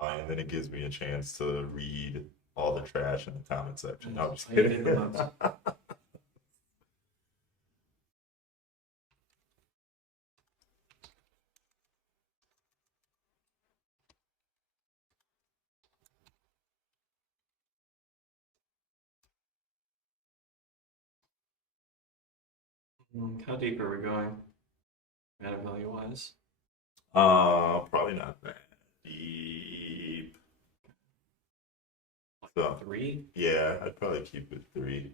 And then it gives me a chance to read all the trash in the comment section. No, I'm just I need kidding. the notes. How deep are we going? Mana value wise. Probably not that deep. Like So, 3? yeah, I'd probably keep it 3.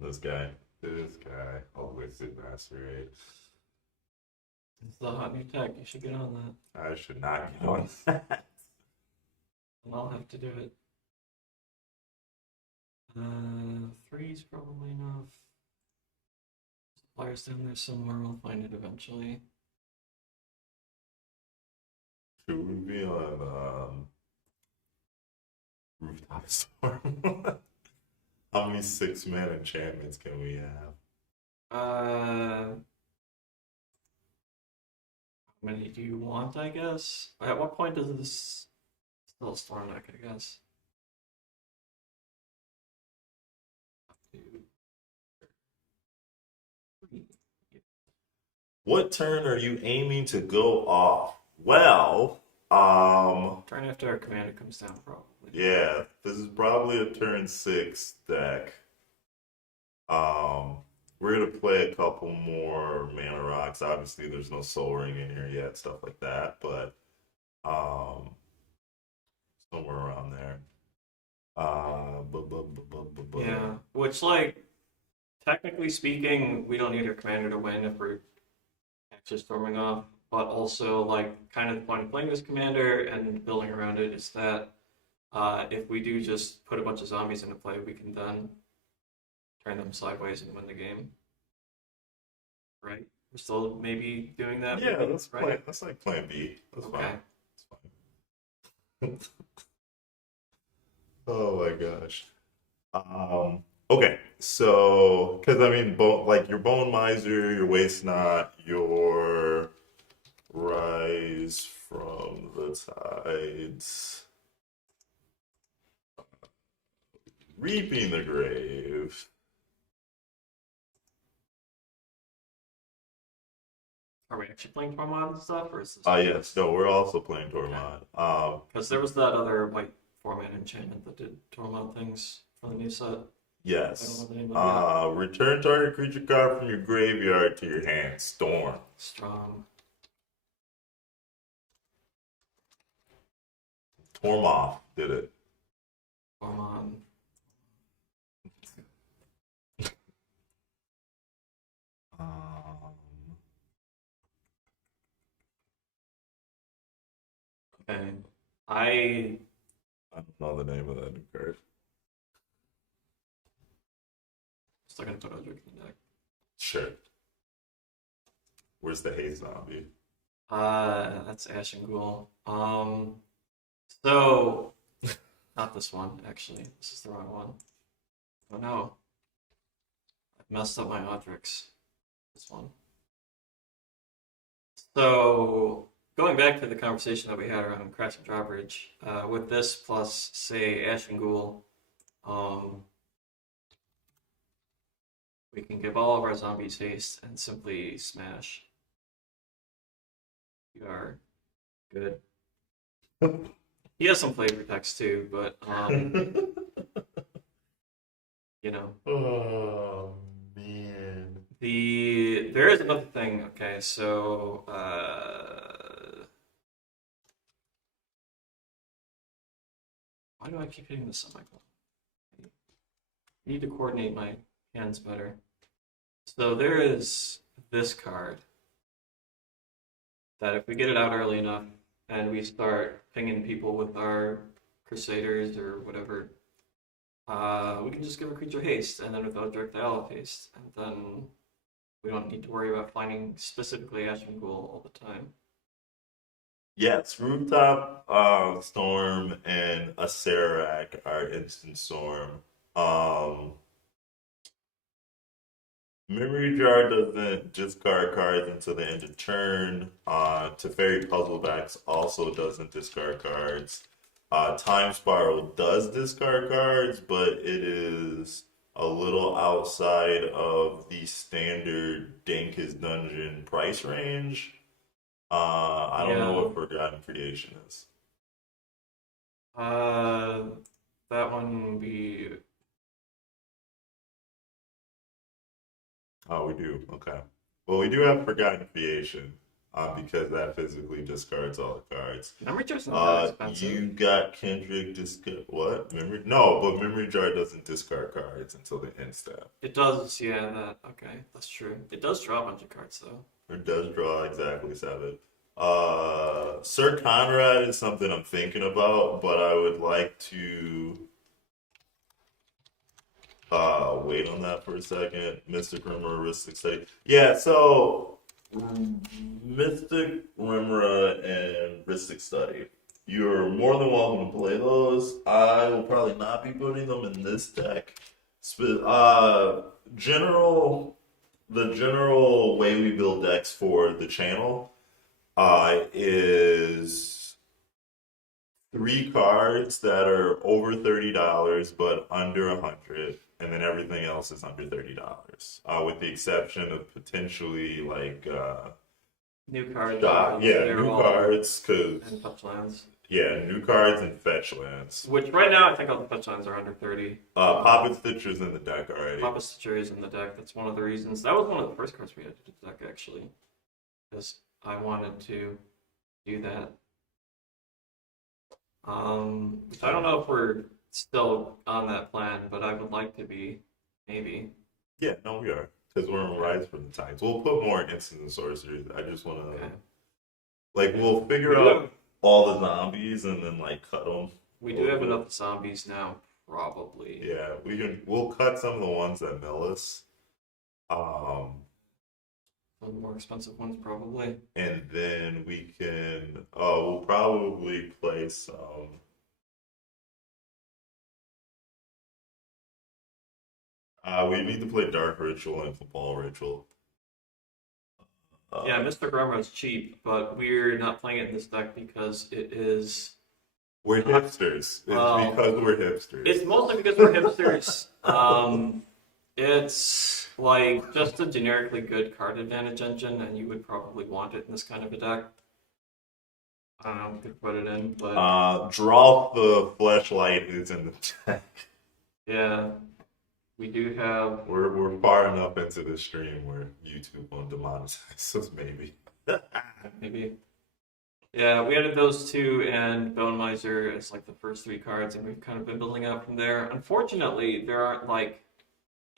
This guy, always did master It's the hot new tech. You should get on that. I should not get on that. And I'll have to do it. 3's probably enough. Suppliers down there somewhere. We'll find it eventually. Should we be on rooftop storm? How many 6-man enchantments can we have? How many do you want, I guess? At what point does this still storm deck, I guess? What turn are you aiming to go off? Well, Turn after our commander comes down, probably. yeah, this is probably a turn 6 deck. We're gonna play a couple more mana rocks. Obviously, there's no soul ring in here yet, stuff like that, but somewhere around there. Yeah, which, like, technically speaking, we don't need our commander to win if we're actually storming off. But also, like, kind of the point of playing this commander and building around it is that if we do just put a bunch of zombies into play, we can then turn them sideways and win the game. Right? We're still maybe doing that. Yeah, maybe, that's right? that's like plan B. That's Okay. fine. That's fine. Oh my gosh. Okay, so because I mean, like your bone miser, your waste not, your rise from the tides, reaping the grave. Are we actually playing Tormod and stuff, or is this? Yes, no, we're also playing Tormod. Because there was that other white format enchantment that did Tormod things for the new set. I don't Yes. know the name of it. Return target creature card from your graveyard to your hand. Storm. Strong. Tormoth did it. Tormod. Um, Okay. I I don't know the name of that new card. still gonna put Aetherdrift in the deck. Sure. Where's the Haste zombie? That's Ash and Ghoul. So not this one, actually. This is the wrong one. Oh no. I've messed up my Aetherdrift. This one. So going back to the conversation that we had around Crash and Drawbridge, with this plus say Ash and Ghoul, we can give all of our zombies haste and simply smash. We are good. He has some flavor text too, but you know. Oh man. There is another thing. Okay, so why do I keep hitting the semicolon? I need to coordinate my hands better. So there is this card. that if we get it out early enough and we start pinging people with our Crusaders or whatever, we can just give a creature haste, and then with Eldritch they all have haste, and then we don't need to worry about finding specifically Ashen Ghoul all the time. Yes, Rooftop, Storm, and a Serac are instant storm. Um, Memory Jar doesn't discard cards until the end of turn. Teferi Puzzlebacks also doesn't discard cards. Time Spiral does discard cards, but it is a little outside of the standard Dank's Dungeon price range. I don't know Yeah. what Forgotten Creation is. Uh, that one would be Oh, we do. Okay. Well, we do have Forgotten Creation, because that physically discards all the cards. Memory Jar's not that expensive. You got Kendrick discard what? Memory? No, but Memory Jar doesn't discard cards until the end step. It does, yeah, that, okay, that's true. It does draw a bunch of cards, though. It does draw exactly 7. Sir Conrad is something I'm thinking about, but I would like to wait on that for a second. Mystic Rimmer, Ristic Study. Yeah, so Mystic Rimmer and Ristic Study. You're more than welcome to play those. I will probably not be putting them in this deck. The general way we build decks for the channel is 3 cards that are over $30 but under 100, and then everything else is under $30. With the exception of potentially like New cards. new cards, cause and touch lands. yeah, new cards and fetch lands. Which right now I think all the fetch lands are under 30. Poppet Stitcher's in the deck already. Poppet Stitcher is in the deck. That's one of the reasons. That was one of the first cards we had to the deck actually, because I wanted to do that. Which I don't know if we're still on that plan, but I would like to be, maybe. Yeah, no, we are. Because we're on Rise for the Tides. We'll put more instant and sorceries. I just want to, Okay. like, we'll figure out all the zombies and then, like, cut them. We do have enough zombies now, probably. Yeah, we'll cut some of the ones that mill us. Some of the more expensive ones, probably. And then we can, we'll probably play some. We need to play Dark Ritual and Football Ritual. Yeah, Mr. Grummer is cheap, but we're not playing it in this deck because it is. We're hipsters. It's because we're hipsters. It's mostly because we're hipsters. It's like just a generically good card advantage engine, and you would probably want it in this kind of a deck. I don't know, we could put it in, but Draw the Fleshlight is in the deck. yeah, we do have. We're far enough into the stream where YouTube won't demonetize us, maybe. Maybe. Yeah, we added those 2 and Bone Miser as like the first 3 cards, and we've kind of been building out from there. Unfortunately, there aren't like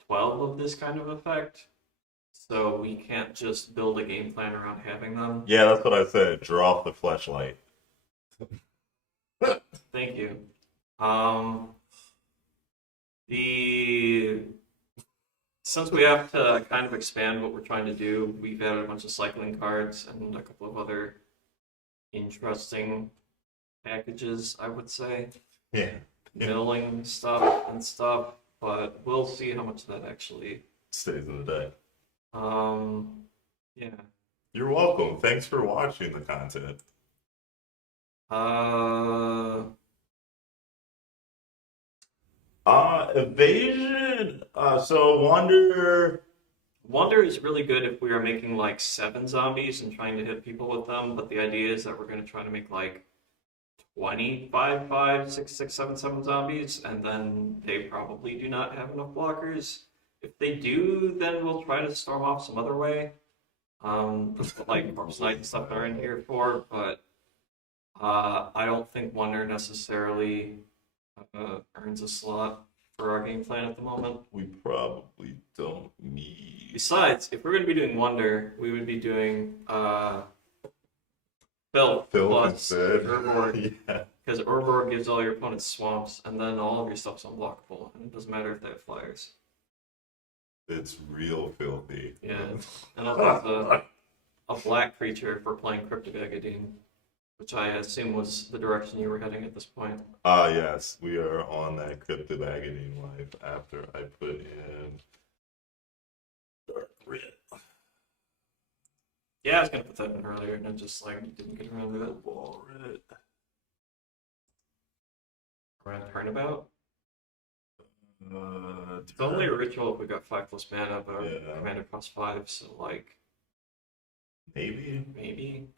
12 of this kind of effect, so we can't just build a game plan around having them. Yeah, that's what I said. Draw the Fleshlight. Thank you. Since we have to kind of expand what we're trying to do, we've added a bunch of cycling cards and a couple of other interesting packages, I would say. Yeah. Milling stuff and stuff, but we'll see how much that actually Stays in the deck. yeah. You're welcome. Thanks for watching the content. Evasion. So Wonder is really good if we are making like 7 zombies and trying to hit people with them, but the idea is that we're going to try to make like 25, 5, 6, 6, 7, 7 zombies, and then they probably do not have enough blockers. If they do, then we'll try to storm off some other way. That's what like Corpse Knight and stuff are in here for, but I don't think Wonder necessarily earns a slot for our game plan at the moment. we probably don't need. Besides, if we're going to be doing Wonder, we would be doing Filth Filth plus instead. Urborg. Yeah. Because Urborg gives all your opponents swamps, and then all of your stuff's unblockable, and it doesn't matter if they have flyers. It's real filthy. Yeah. And also a black creature for playing Cryptogagadine, which I assume was the direction you were heading at this point. Yes, we are on that cryptobagging life after I put in dark red. Yeah, I was gonna put that in earlier, and I just like didn't get around to it. Ball red. Around turnabout. Uh, It's only a ritual if we got 5+ mana, but our Yeah. commander costs 5, so like maybe. maybe.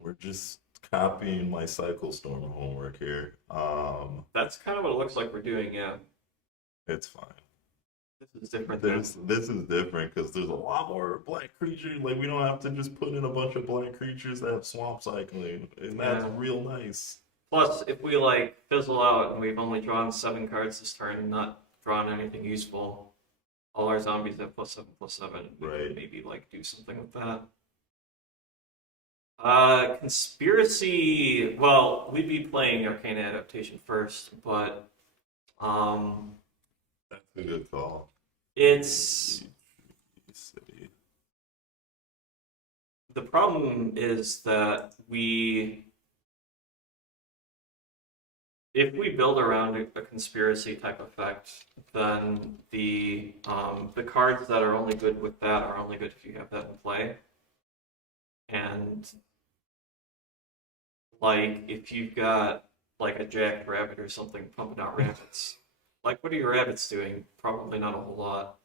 We're just copying my Cycle Storm homework here. That's kind of what it looks like we're doing, yeah. It's fine. This is different than This is different because there's a lot more black creatures. Like we don't have to just put in a bunch of black creatures that have swamp cycling, and that's Yeah. real nice. plus if we like fizzle out and we've only drawn 7 cards this turn and not drawn anything useful, all our zombies have +7/+7. We Right. could maybe like do something with that. Conspiracy. Well, we'd be playing Arcane Adaptation first, but That's a good call. it's City. the problem is that if we build around a conspiracy type effect, then the cards that are only good with that are only good if you have that in play. And like if you've got like a jacked rabbit or something pumping out rabbits, like what are your rabbits doing? Probably not a whole lot.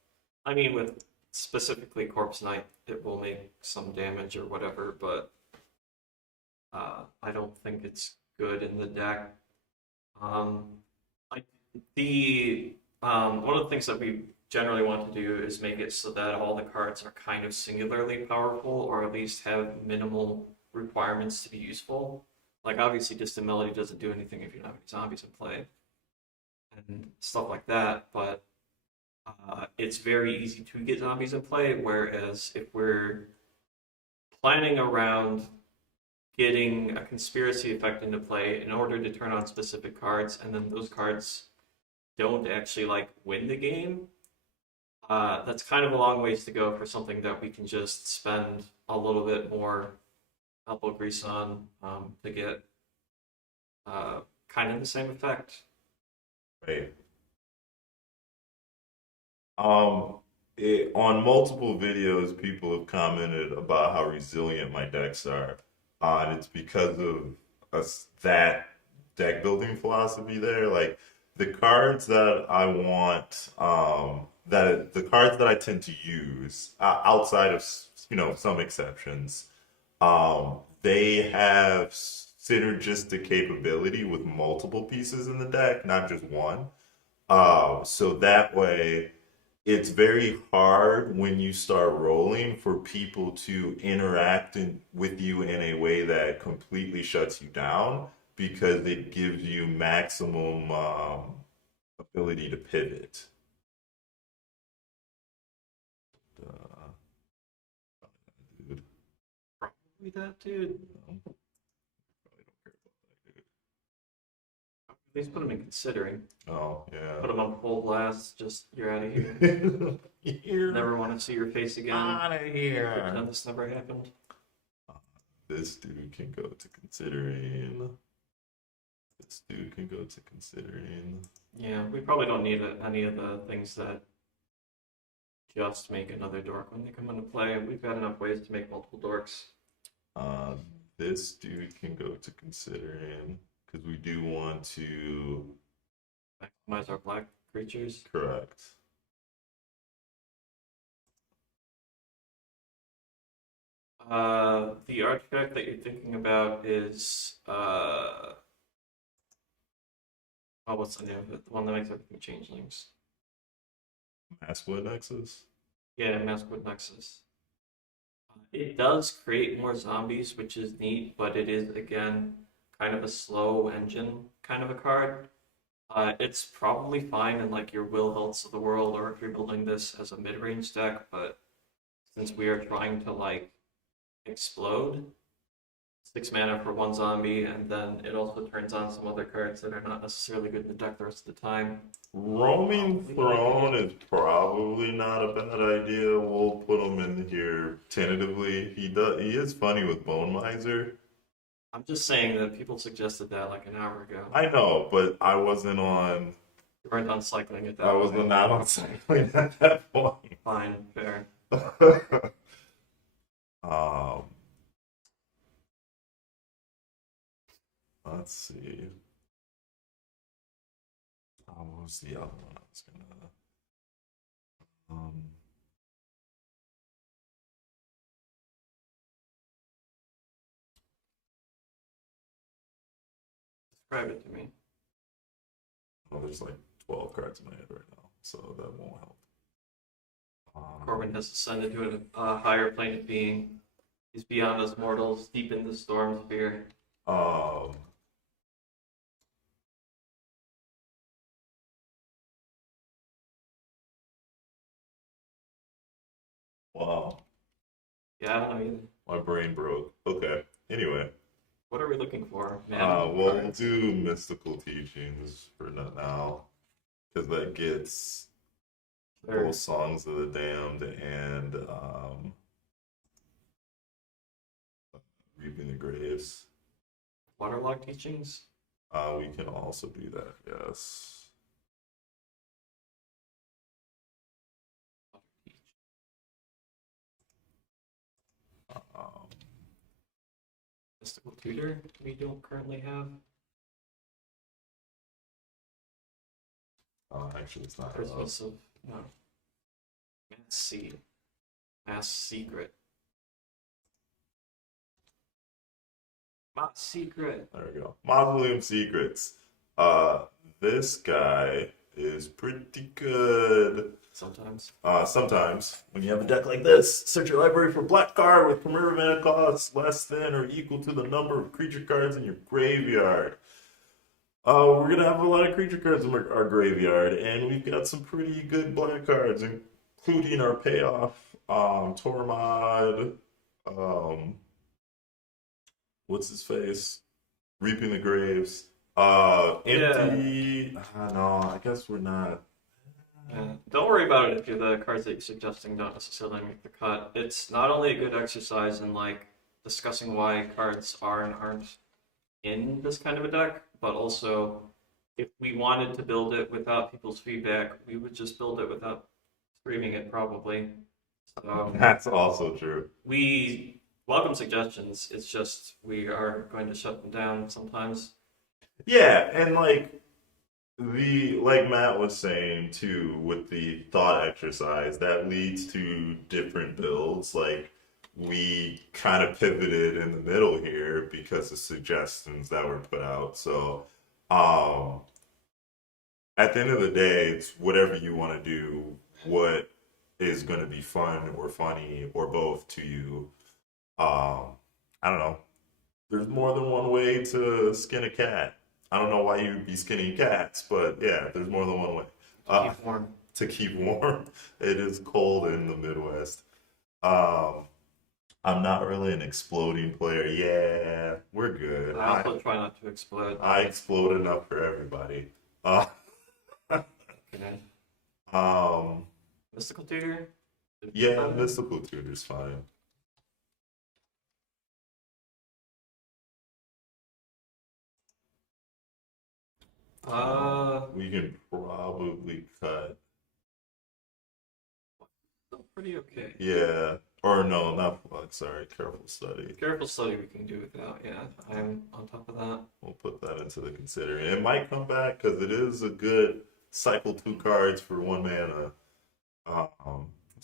I mean, with specifically Corpse Knight, it will make some damage or whatever, but I don't think it's good in the deck. Like one of the things that we generally want to do is make it so that all the cards are kind of singularly powerful, or at least have minimal requirements to be useful. Like obviously, Distant Melody doesn't do anything if you don't have any zombies in play, and stuff like that. But it's very easy to get zombies in play. Whereas if we're planning around getting a conspiracy effect into play in order to turn on specific cards, and then those cards don't actually like win the game, that's kind of a long ways to go for something that we can just spend a little bit more elbow grease on to get kind of the same effect. Right. On multiple videos, people have commented about how resilient my decks are, and it's because of that deck building philosophy there. Like the cards that I want, that the cards that I tend to use outside of some exceptions, they have synergistic capability with multiple pieces in the deck, not just one. So that way, it's very hard when you start rolling for people to interact with you in a way that completely shuts you down because it gives you maximum ability to pivot. Uh, dude, Probably that, dude. no, probably don't care about that, dude. At least put them in considering. Oh, Put them on full blast. Just you're out of here. yeah. Here. Never want to see your face again. Out of here. Pretend this never happened. This dude can go to considering. This dude can go to considering. Yeah, we probably don't need any of the things that just make another dork when they come into play. We've got enough ways to make multiple dorks. This dude can go to considering because we do want to. Maximize our black creatures. Correct. The artifact that you're thinking about is what's the name of it? The one that makes everything changelings. Maskwood Nexus. Yeah, Maskwood Nexus. It does create more zombies, which is neat, but it is again kind of a slow engine kind of a card. It's probably fine in like your will healths of the world, or if you're building this as a mid-range deck, but since we are trying to like explode, 6 mana for one zombie, and then it also turns on some other cards that are not necessarily good in the deck the rest of the time. Roaming Throne is probably not a bad idea. We'll put him in here tentatively. He is funny with Bone Miser. I'm just saying that people suggested that like an hour ago. I know, but I wasn't on. You weren't on cycling at that I was point. not on cycling at that point. Fine, fair. um, let's see. What was the other one I was gonna? Um, Describe it to me. well, there's like 12 cards in my head right now, so that won't help. Corbyn has ascended to a higher plane of being. He's beyond us mortals, deep in the storm sphere. Um, wow, Yeah, I don't know either. my brain broke. Okay. Anyway, What are we looking for? well, we'll do mystical teachings for now, because that gets Or both Songs of the Damned and Reaping the Graves. waterlogged teachings? We can also do that, yes. Um, Mystical tutor we don't currently have. actually, it's not. Christmas of no. Mass seed. Mass secret. Mass secret. There we go. Mausoleum Secrets. This guy is pretty good. Sometimes. Sometimes, when you have a deck like this, search your library for black card with premier mana cost less than or equal to the number of creature cards in your graveyard. We're gonna have a lot of creature cards in our graveyard, and we've got some pretty good black cards, including our payoff, Tormod, what's his face? Reaping the Graves. Empty. No, I guess we're not. Yeah. Don't worry about it if the cards that you're suggesting don't necessarily make the cut. It's not only a good exercise in like discussing why cards are and aren't in this kind of a deck, but also if we wanted to build it without people's feedback, we would just build it without streaming it probably. So That's also true. we welcome suggestions. It's just we are going to shut them down sometimes. Yeah, and like Matt was saying too, with the thought exercise, that leads to different builds. Like we kind of pivoted in the middle here because of suggestions that were put out. So at the end of the day, it's whatever you want to do, what is going to be fun or funny or both to you. I don't know. There's more than one way to skin a cat. I don't know why you'd be skinning cats, but yeah, there's more than one way. Keep warm. To keep warm. It is cold in the Midwest. I'm not really an exploding player. Yeah, we're good. I also try not to explode. I explode enough for everybody. Okay. Um, Mystical tutor? yeah, Mystical Tutor's fine. We can probably cut. Pretty okay. Yeah. Or no, not Flux, sorry, Careful Study. Careful study we can do without, yeah. I'm on top of that. We'll put that into the considering. It might come back because it is a good cycle 2 cards for 1 mana.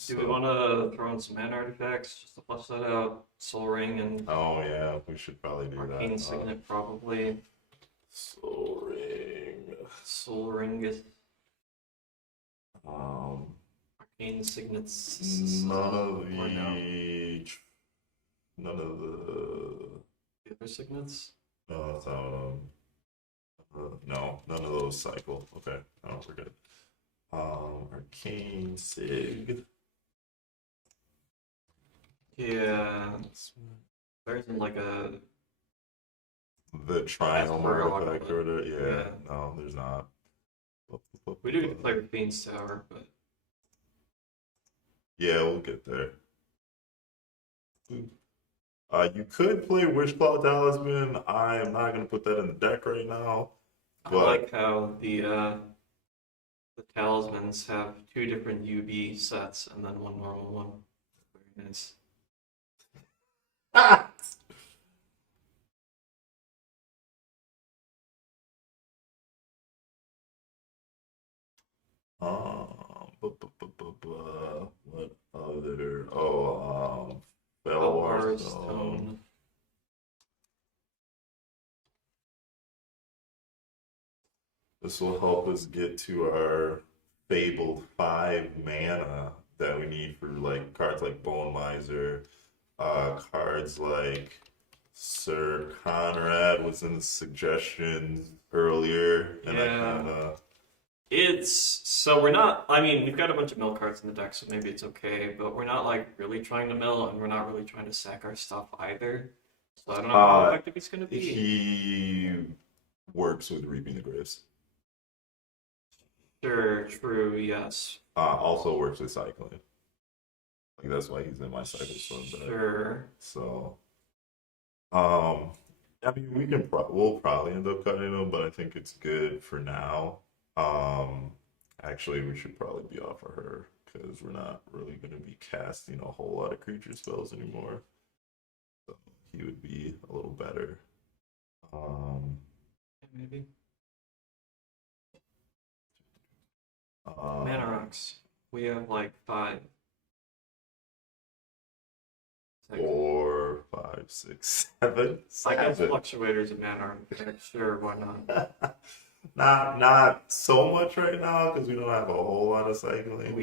Do we want to throw in some mana artifacts just to flush that out? Soul Ring and Oh yeah, we should probably do Arcane that. Signet probably. Soul Ring. Soul Ring is Um, Arcane Signets. none of or no? the The other signets? no, that's not No, none of those cycle. Okay, oh, we're good. Arcane Sig. Yeah, there isn't like a The trial artifact but order. Yeah, yeah. no, there's not. We do get to play with Fiend's Tower, but Yeah, we'll get there. You could play Wishclaw Talisman. I am not going to put that in the deck right now. I But like how the talismans have two different UB sets and then one normal one. Very nice. what other? Oh, Felwar Belwar's Stone. Stone. This will help us get to our fabled 5 mana that we need for like cards like Bone Miser, cards like Sir Conrad was in the suggestions earlier, and I Yeah. kind of We're not. I mean, we've got a bunch of mill cards in the deck, so maybe it's okay. But we're not like really trying to mill, and we're not really trying to sack our stuff either. So I don't know how effective he's going to be. he works with Reaping the Graves. Sure, true, yes. Also works with cycling. Like that's why he's in my cycle swim deck. Sure. So, I mean, we'll probably end up cutting him, but I think it's good for now. Actually, we should probably be off of her because we're not really going to be casting a whole lot of creature spells anymore. So he would be a little better. Maybe. Mana rocks. We have like 5. 4, 5, 6, 7. I guess fluctuators and mana are sure, why not? Not so much right now because we don't have a whole lot of cycling.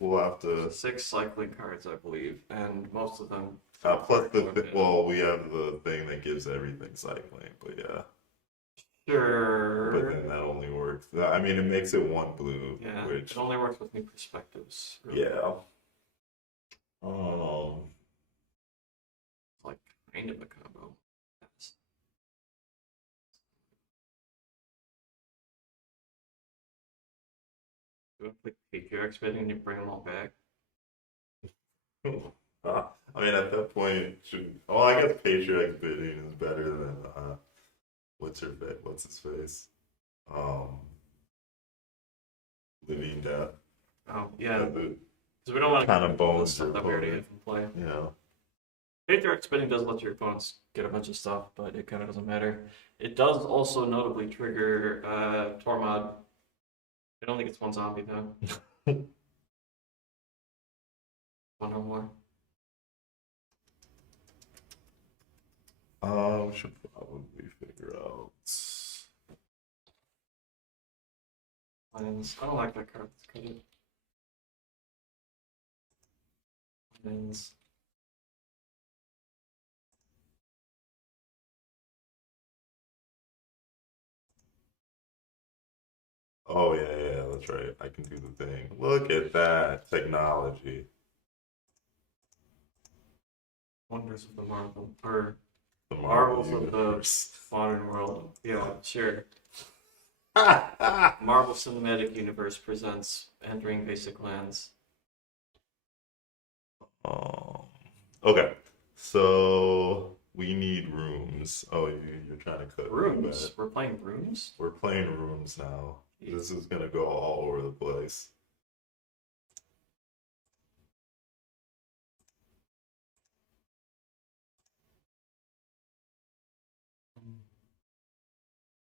We'll have to 6 cycling cards, I believe, and most of them. plus we have the thing that gives everything cycling, but yeah. Sure. But then that only works. I mean, it makes it 1 blue. Yeah, which it only works with new perspectives. Really. yeah. Like kind of a combo. Yes. Do I play Patriarch Spinning and you bring them all back? I mean, at that point, I guess Patriarch bidding is better than what's his face? Living Death. Oh yeah. The Because we don't want to kind of bones stuff your that we already opponent. have in play. Yeah. Patriarch Spinning does let your opponents get a bunch of stuff, but it kind of doesn't matter. It does also notably trigger Tormod. It only gets 1 zombie though. 1 or more. We should probably figure out. Lions. I don't like that card. Let's cut it. Lions. Oh yeah, that's right. I can do the thing. Look at that technology. Wonders of the Marvel. Or The Marvels of Universe. the modern world. Yeah, sure. Marvel Cinematic Universe presents Entering Basic Lands. Okay, so we need rooms. Oh, you're trying to cut Rooms? We're playing rooms? We're playing rooms now. This is gonna go all over the place.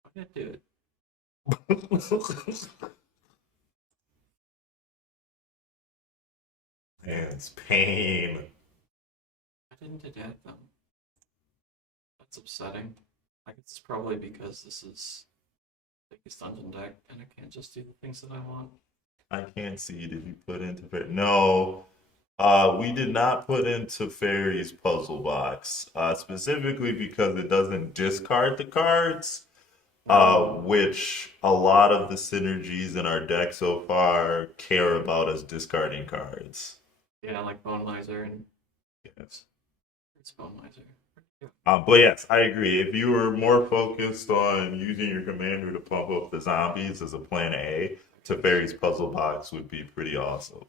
Why did I do it? Hands pain. I didn't adapt them. That's upsetting. I guess it's probably because this is the biggest dungeon deck and I can't just do the things that I want. I can't see. Did you put into no? We did not put into Fairy's puzzle box specifically because it doesn't discard the cards. which a lot of the synergies in our deck so far care about us discarding cards. Yeah, like Bone Miser and Yes. it's Bone Miser. But yes, I agree. If you were more focused on using your commander to pump up the zombies as a plan A, Teferi's puzzle box would be pretty awesome.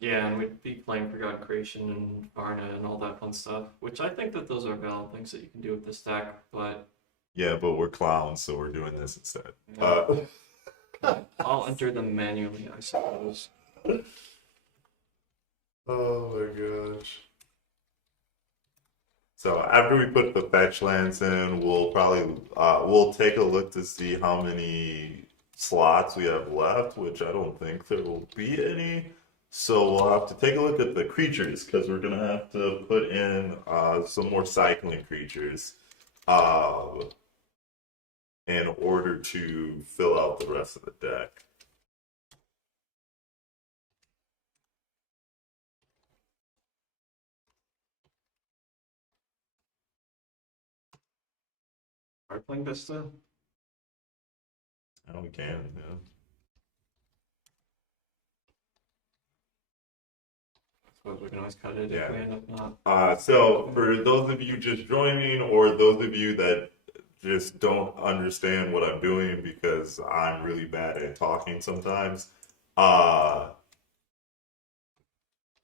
Yeah, and we'd be playing for God Creation and Varna and all that fun stuff, which I think that those are valid things that you can do with this deck, but Yeah, but we're clowns, so we're doing this instead. I'll enter them manually, I suppose. Oh my gosh. So after we put the fetch lands in, we'll probably we'll take a look to see how many slots we have left, which I don't think there will be any. So we'll have to take a look at the creatures because we're gonna have to put in some more cycling creatures in order to fill out the rest of the deck. Are we playing Vista? And we can, yeah. I suppose we can always cut it Yeah. if we end up not. So for those of you just joining, or those of you that just don't understand what I'm doing because I'm really bad at talking sometimes,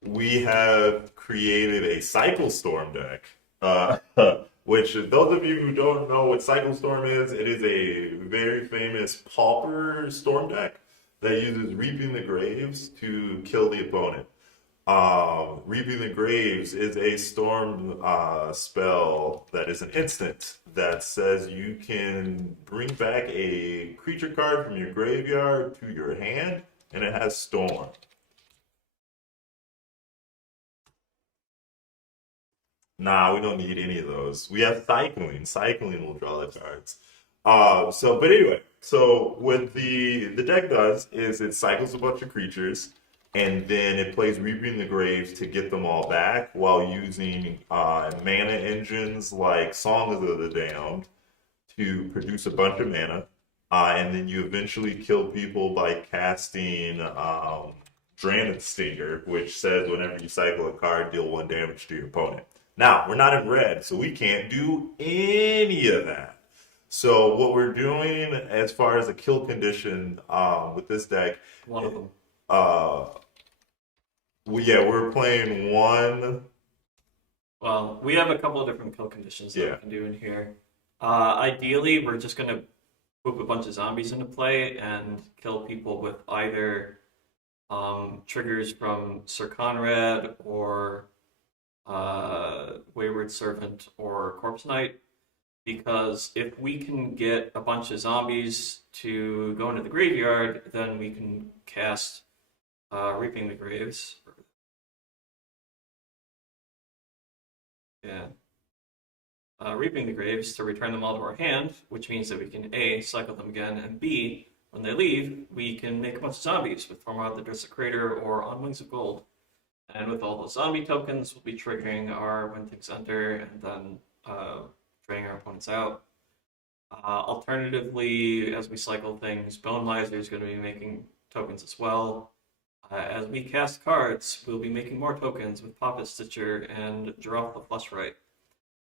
we have created a Cycle Storm deck. Which those of you who don't know what Cycle Storm is, it is a very famous Pauper Storm deck that uses Reaping the Graves to kill the opponent. Reaping the Graves is a storm spell that is an instant that says you can bring back a creature card from your graveyard to your hand, and it has Storm. Nah, we don't need any of those. We have Cycling. Cycling will draw the cards. But anyway, so what the deck does is it cycles a bunch of creatures, and then it plays Reaping the Graves to get them all back while using mana engines like Song of the Damned to produce a bunch of mana. And then you eventually kill people by casting Draenith Stinger, which says whenever you cycle a card, deal 1 damage to your opponent. Now, we're not in red, so we can't do any of that. So what we're doing as far as a kill condition with this deck, One of them. We're playing one. Well, we have a couple of different kill conditions that Yeah. we can do in here. Ideally, we're just going to poop a bunch of zombies into play and kill people with either triggers from Sir Conrad or Wayward Servant or Corpse Knight, because if we can get a bunch of zombies to go into the graveyard, then we can cast Reaping the Graves. Yeah. Reaping the Graves to return them all to our hand, which means that we can A, cycle them again, and B, when they leave, we can make a bunch of zombies with Form Out the Desecrator or On Wings of Gold. And with all those zombie tokens, we'll be triggering our when things enter and then draining our opponents out. Alternatively, as we cycle things, Bone Miser is going to be making tokens as well. As we cast cards, we'll be making more tokens with Poppet Stitcher and Giraffe the Flushright.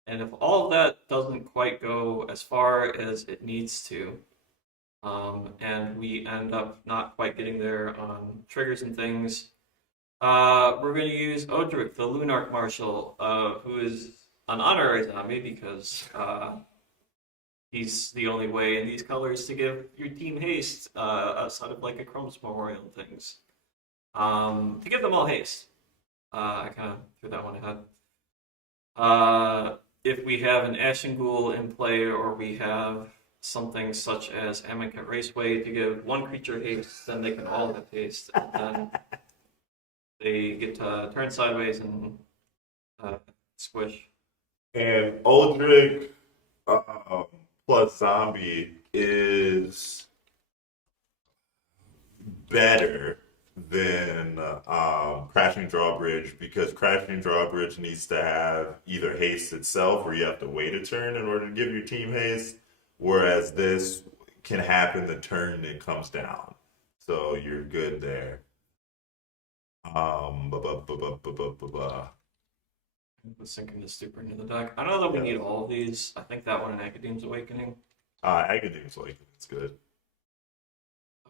And if all of that doesn't quite go as far as it needs to, and we end up not quite getting there on triggers and things, we're going to use Aetherdrift, the Lunarch Marshal, who is an honorary zombie because he's the only way in these colors to give your team haste outside of like a Chrome's Memorial and things. To give them all haste. I kind of threw that one ahead. If we have an Ashen Ghoul in play, or we have something such as Amonkhet Raceway to give one creature haste, then they can all have haste, and then they get to turn sideways and squish. And Aldrich plus Zombie is better than Crashing Drawbridge, because Crashing Drawbridge needs to have either haste itself or you have to wait a turn in order to give your team haste, whereas this, can happen the turn it comes down. So you're good there. Um, bu- bu- bu- bu- bu- bu- bu- bu- I was thinking to super into the deck. I know that we need all of these. I think that one in Academ's Awakening. Academics like it's good.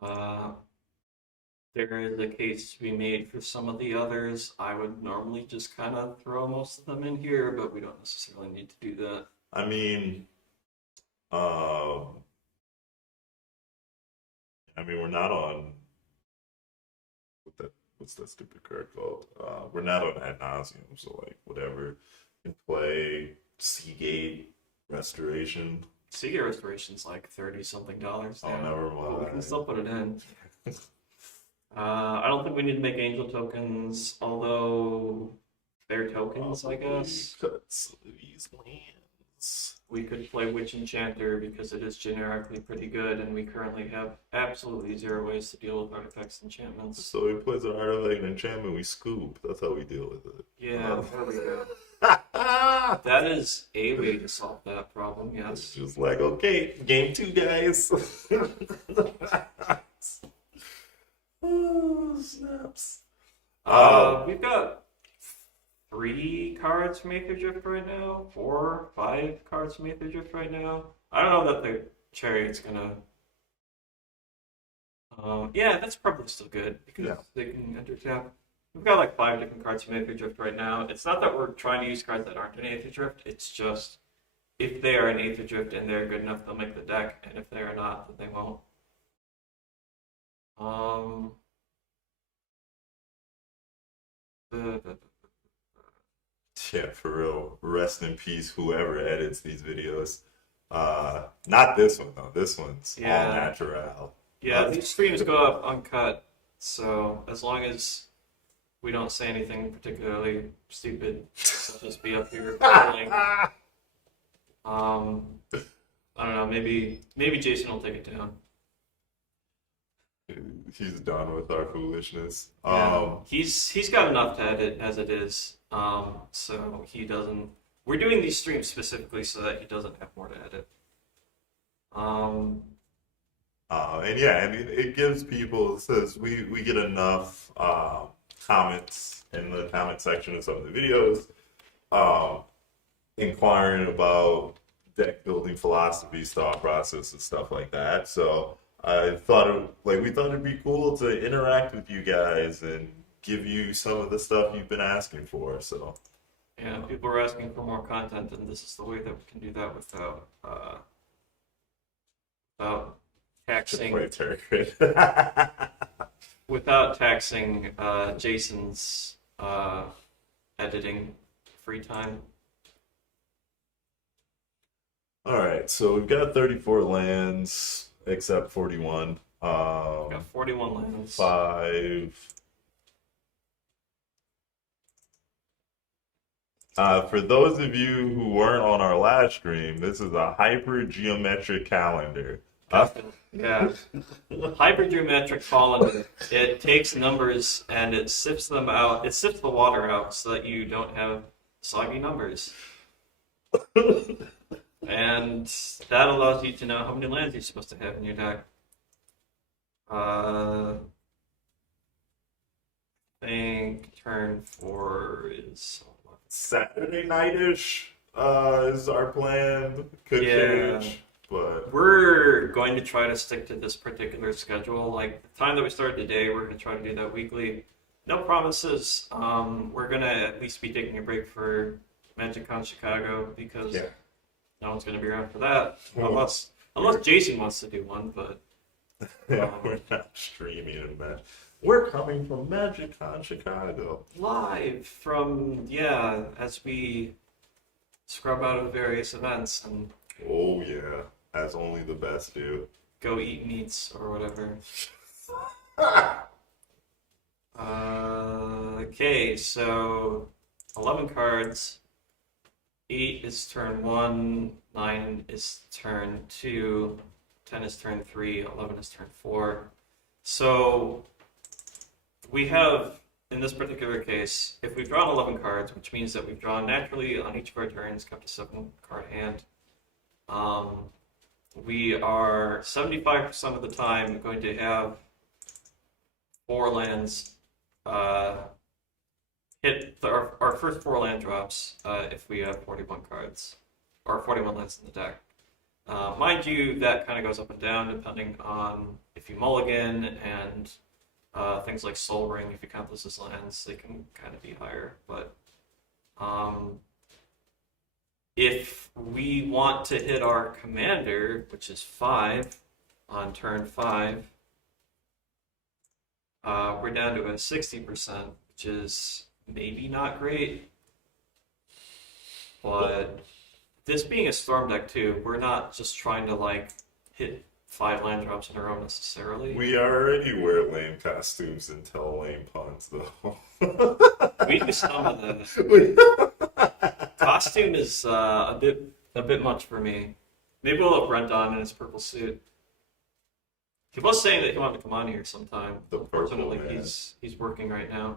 Uh, there is a case to be made for some of the others. I would normally just kind of throw most of them in here, but we don't necessarily need to do that. I mean, um, we're not on what's that stupid card called? We're not on ad nauseum, so like whatever. Can play Seagate Restoration. Seagate Restoration's like $30-something. Oh, now, never but we can mind. still put it in. I don't think we need to make angel tokens, although they're tokens, I guess. Cuts these lands. We could play Witch Enchanter because it is generically pretty good, and we currently have absolutely 0 ways to deal with artifacts and enchantments. So he plays an artifact and enchantment, we scoop. That's how we deal with it. Yeah, there we go. That is a way to solve that problem, It's yes. just like, okay, game 2, guys. Oh, snaps. We've got 3 cards from Aetherdrift right now, 4, 5 cards from Aetherdrift right now. I don't know that the Chariot's gonna. Yeah, that's probably still good because Yeah. they can enter tap. We've got like 5 different cards from Aetherdrift right now. It's not that we're trying to use cards that aren't in Aetherdrift. It's just if they are in Aetherdrift and they're good enough, they'll make the deck, and if they are not, then they won't. The Yeah, for real. Rest in peace, whoever edits these videos. Not this one though. This one's all Yeah. natural. Yeah, these streams go up uncut, so as long as we don't say anything particularly stupid, we'll just be up here recording. I don't know, maybe Jason will take it down. He's done with our foolishness. Yeah, he's got enough to edit as it is, so he doesn't. We're doing these streams specifically so that he doesn't have more to edit. And yeah, I mean, it gives people, it says we get enough comments in the comment section of some of the videos inquiring about deck building philosophies, thought process, and stuff like that. So I thought we thought it'd be cool to interact with you guys and give you some of the stuff you've been asking for. So Yeah, people are asking for more content, and this is the way that we can do that without taxing play turret. without taxing Jason's editing free time. All right, so we've got 34 lands, except 41. We've got 41 lands. 5. For those of you who weren't on our last stream, this is a hypergeometric calendar. Yeah. Hypergeometric calendar. It takes numbers and it sifts them out. It sifts the water out so that you don't have soggy numbers. And that allows you to know how many lands you're supposed to have in your deck. I think turn 4 is. Saturday night-ish is our plan. Could Yeah. change, but We're going to try to stick to this particular schedule. Like the time that we started today, we're going to try to do that weekly. No promises. We're going to at least be taking a break for MagicCon Chicago because yeah. no one's going to be around for that. Well, Unless Jason wants to do one, but Yeah, we're not streaming in that. We're coming from MagicCon Chicago. live from, as we scrub out of various events and Oh yeah, as only the best do. go eat meats or whatever. Okay, so 11 cards. 8 is turn 1, 9 is turn 2, 10 is turn 3, 11 is turn 4. So we have, in this particular case, if we've drawn 11 cards, which means that we've drawn naturally on each of our turns, kept a 7-card hand. we are 75% of the time going to have 4 lands hit our first 4 land drops if we have 41 cards, or 41 lands in the deck. Mind you, that kind of goes up and down depending on if you mulligan and things like Soul Ring, if you count those as lands, they can kind of be higher. But if we want to hit our commander, which is 5 on turn 5, we're down to a 60%, which is maybe not great. But this being a Storm deck too, we're not just trying to like hit 5 land drops in a row necessarily. We already wear lame costumes and tell lame puns, though. We do some of that. Costume is a bit much for me. Maybe we'll have Brent on in his purple suit. He was saying that he wanted to come on here sometime. The purple Unfortunately, man. he's working right now.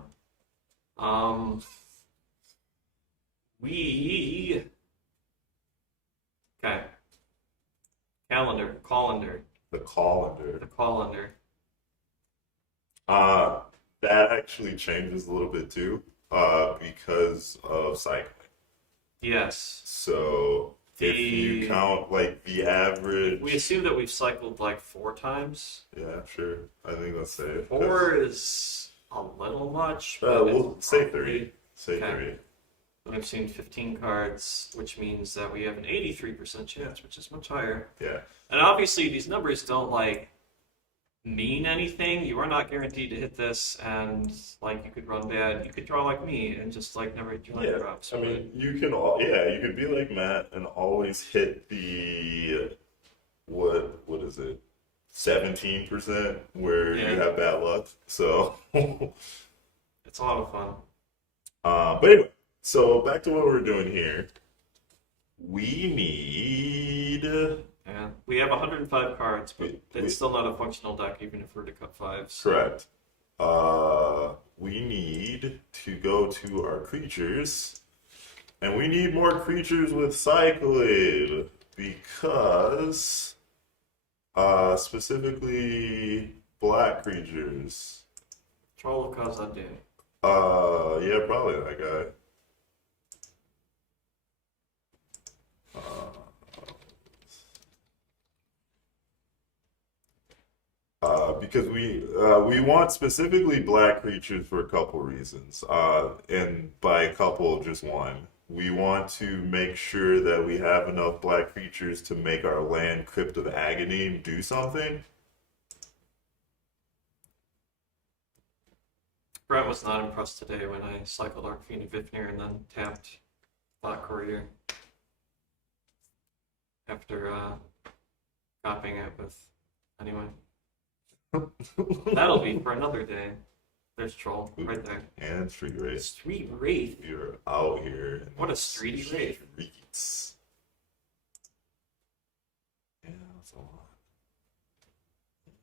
Okay. Colander. The colander. The colander. That actually changes a little bit too, because of cycling. Yes. So if you count like the average, We assume that we've cycled like 4 times. yeah, sure. I think that's safe. 4 is a little much. But We'll it's say probably- 3. Say Okay. 3. We've seen 15 cards, which means that we have an 83% chance, which is much higher. Yeah. And obviously, these numbers don't like mean anything. You are not guaranteed to hit this, and like you could run bad. You could draw like me and just like never draw Yeah. drops. I mean, you could be like Matt and always hit the what is it? 17% where Yeah. you have bad luck. So It's a lot of fun. but anyway, so back to what we're doing here. We need Yeah, we have 105 cards, but We- it's still not a functional deck, even if we're to cut 5s. correct. We need to go to our creatures, and we need more creatures with cyclade because specifically black creatures. Troll of Khazad-dûm. Yeah, probably that guy. Because we want specifically black creatures for a couple reasons, and by a couple, just one. We want to make sure that we have enough black creatures to make our land Crypt of Agony do something. Brent was not impressed today when I cycled Arcfiend of Vifnir and then tapped Thought Courier after copying it with. Anyway. That'll be for another day. There's Troll, right there. And Street Wraith. Street Wraith. You're out here. in What a the streety wraith. streets. Yeah, that's a lot.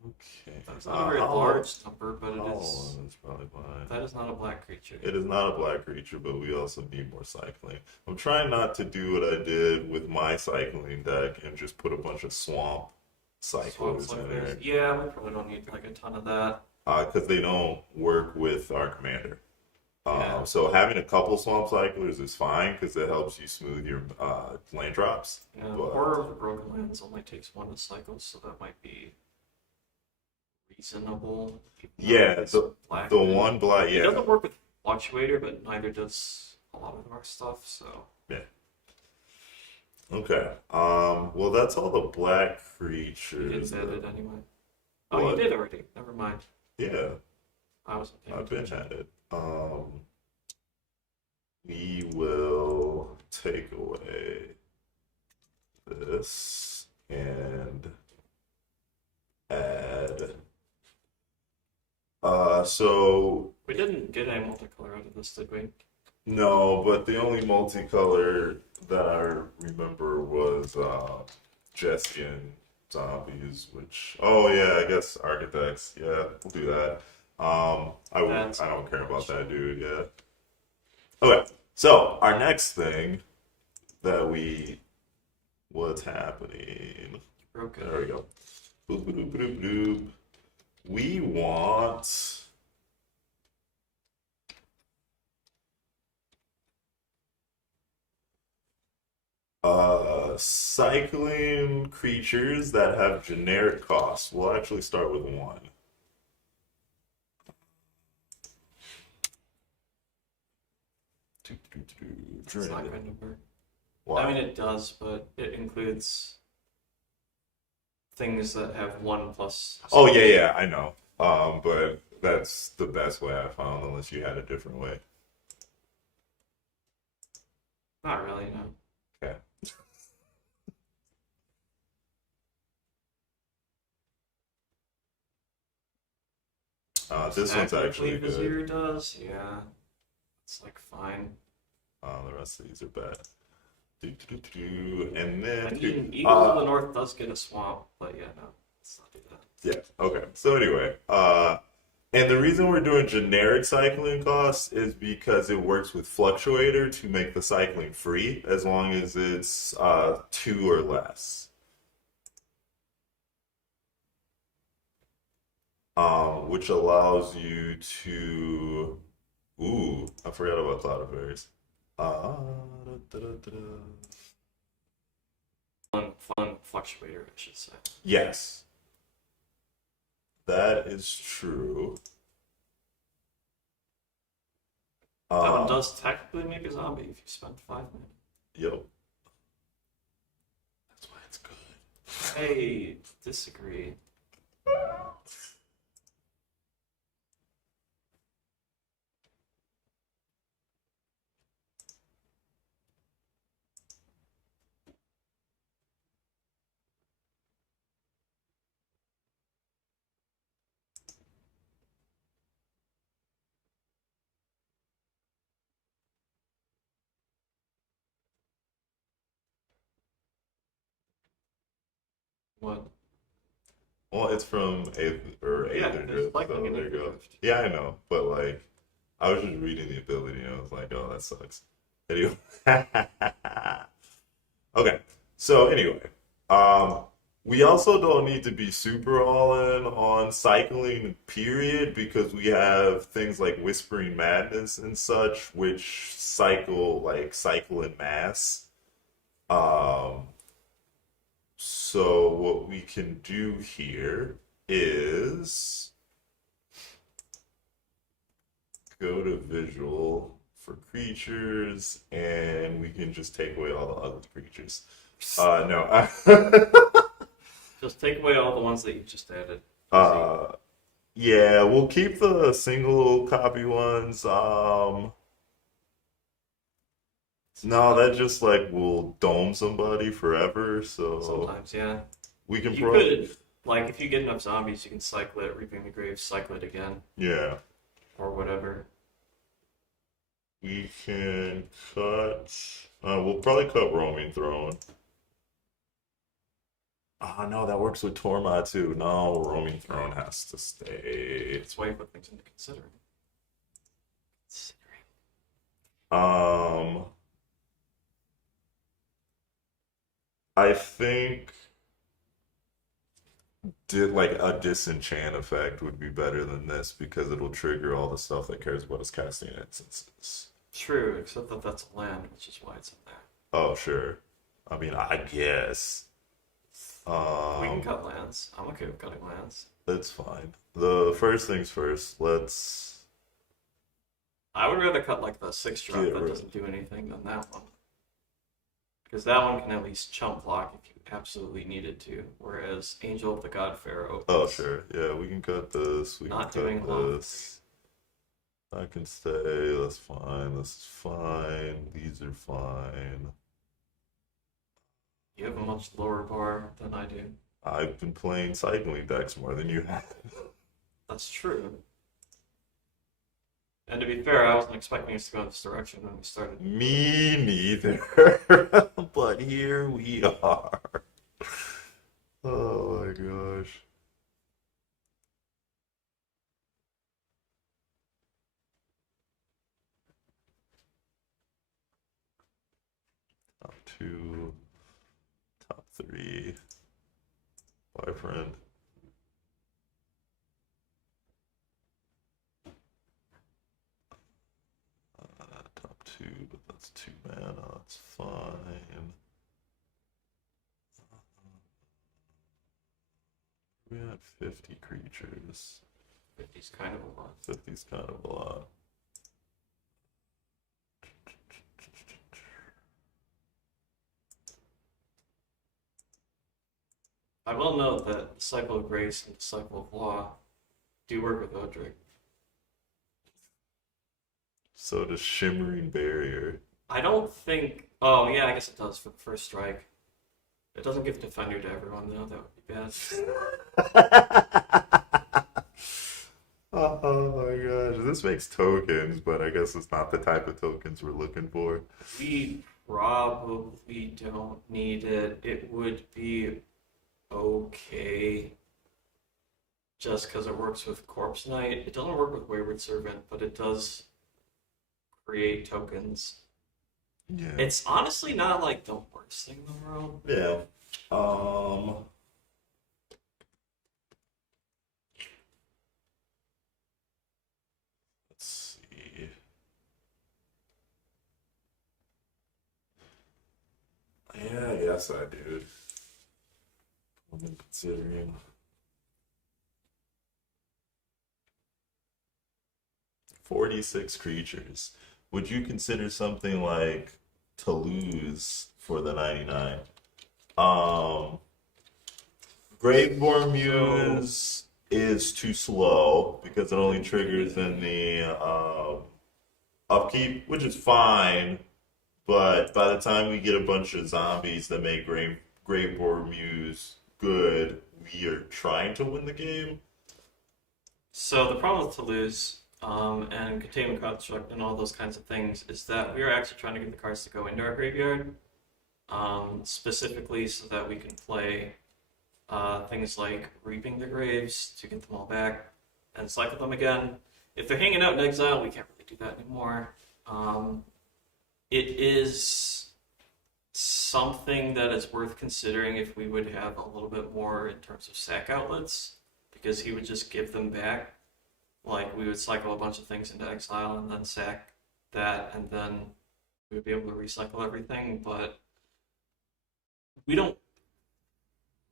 Okay. That's not a very large number, but it is. That's probably fine. That is not a black creature. It is not a black creature, but we also need more cycling. I'm trying not to do what I did with my cycling deck and just put a bunch of swamp cyclers Swamps like in there. this. Yeah, we probably don't need like a ton of that. Because they don't work with our commander. Yeah. So having a couple swamp cyclers is fine because it helps you smooth your land drops. Yeah, But- Horror of the Broken Lands only takes 1 to cycle, so that might be reasonable. Yeah, It's black. The one black, It yeah. doesn't work with Fluctuator, but neither does a lot of our stuff, so. Okay. Well, that's all the black You creatures. didn't edit anyway. Oh, What? you did already. Never mind. Yeah, I wasn't paying I've been attention. at it. We will take away this and add. So We didn't get any multicolor out of this, did we? no, but the only multicolor that I remember was Jessian zombies, which I guess architects. Yeah, we'll do that. I don't care about that dude. Yeah. Okay, so our next thing that what's happening? Broken. There we go. Boop, boop, boop, boop, boop. We want cycling creatures that have generic costs. We'll actually start with one. It's not going to work. Why? I mean, it does, but it includes things that have 1+. Oh yeah, I know. But that's the best way I found, unless you had a different way. Not really, no. Okay. This one's actually good. Vizier does, yeah. It's like fine. The rest of these are bad. And then I mean, Eagles of the North does get a swamp, but yeah, no, let's not do that. yeah, okay. So anyway, and the reason we're doing generic cycling costs is because it works with Fluctuator to make the cycling free as long as it's 2 or less. Which allows you to. Ooh, I forgot about Cloud Affairs. Da, da, da, da. Fun fluctuator, I should say. Yes, that is true. That one does technically make a zombie if you spend 5 minutes. Yep. That's why it's good. Hey, disagree. What? Well, it's from Aetherdrift, it's like so an there you go. Aetherdrift. Yeah, I know, but like, I was just reading the ability and I was like, oh, that sucks. Anyway. Okay, so anyway, we also don't need to be super all in on cycling, period, because we have things like Whispering Madness and such, which cycle in mass. So what we can do here is go to visual for creatures, and we can just take away all the ugly creatures. No. Just take away all the ones that you just added. Yeah, we'll keep the single copy ones. No, that just like will dome somebody forever. So Sometimes, yeah. we can You could, like, if you get enough zombies, you can cycle it, Reaping the Grave, cycle it again. Yeah. Or whatever. We can cut. We'll probably cut Roaming Throne. No, that works with Torma too. No, Roaming Throne has to stay. It's way to put things into considering. I think like a disenchant effect would be better than this because it'll trigger all the stuff that cares about us casting instances. True, except that that's a land, which is why it's in there. Oh, sure. I mean, I guess. We can cut lands. I'm okay with cutting lands. That's fine. The first things first, let's. I would rather cut like the 6-drop that doesn't do anything than that one. Because that one can at least chump block if you absolutely needed to. Whereas Angel of the God Pharaoh. Oh, sure. Yeah, we can cut this. We not can doing cut this. I can stay. That's fine. This is fine. These are fine. You have a much lower bar than I do. I've been playing cycling decks more than you have. That's true. And to be fair, I wasn't expecting us to go in this direction when we started. Me neither. But here we are. Oh my gosh. Top 2, top 3. Bye, friend. Top 2, but that's 2 mana. That's fine. We had 50 creatures. 50's kind of a lot. 50's kind of a lot. I will note that the Cycle of Grace and the Cycle of Law do work with Aetherdrift. So does Shimmering Barrier. I don't think. Oh, yeah, I guess it does for the first strike. It doesn't give Defender to everyone, though. That would be bad. Oh my gosh, this makes tokens, but I guess it's not the type of tokens we're looking for. We probably don't need it. It would be okay. Just because it works with Corpse Knight. It doesn't work with Wayward Servant, but it does create tokens. Yeah. It's honestly not like the worst thing in the world. Yeah. Let's see. Yeah, I guess I do. I'm considering. 46 creatures. Would you consider something like Toulouse for the 99? Graveborn Muse is too slow because it only triggers in the upkeep, which is fine. But by the time we get a bunch of zombies that make Graveborn Muse good, we are trying to win the game. So the problem with Toulouse and Containment Construct and all those kinds of things is that we are actually trying to get the cards to go into our graveyard, specifically so that we can play things like Reaping the Graves to get them all back and cycle them again. If they're hanging out in exile, we can't really do that anymore. It is something that is worth considering if we would have a little bit more in terms of sack outlets, because he would just give them back. Like, we would cycle a bunch of things into exile and then sack that, and then we would be able to recycle everything, but we don't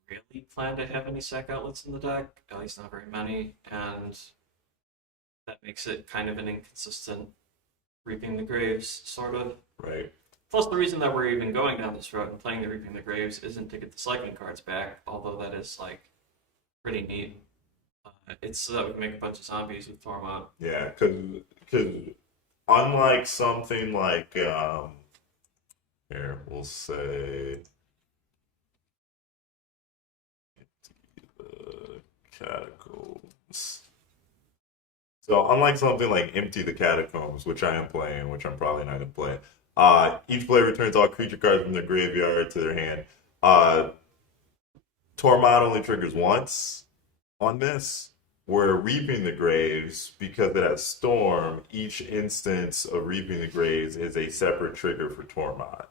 really plan to have any sack outlets in the deck, at least not very many, and that makes it kind of an inconsistent Reaping the Graves, sort of. Right. Plus, the reason that we're even going down this road and playing the Reaping the Graves isn't to get the cycling cards back, although that is, like, pretty neat. It's so that we can make a bunch of zombies with Tormod. Yeah, because unlike something like, here, we'll say, the Catacombs. So unlike something like Empty the Catacombs, which I am playing, which I'm probably not going to play, each player returns all creature cards from their graveyard to their hand. Tormod only triggers once on this. Where Reaping the Graves, because it has Storm, each instance of Reaping the Graves is a separate trigger for Tormod.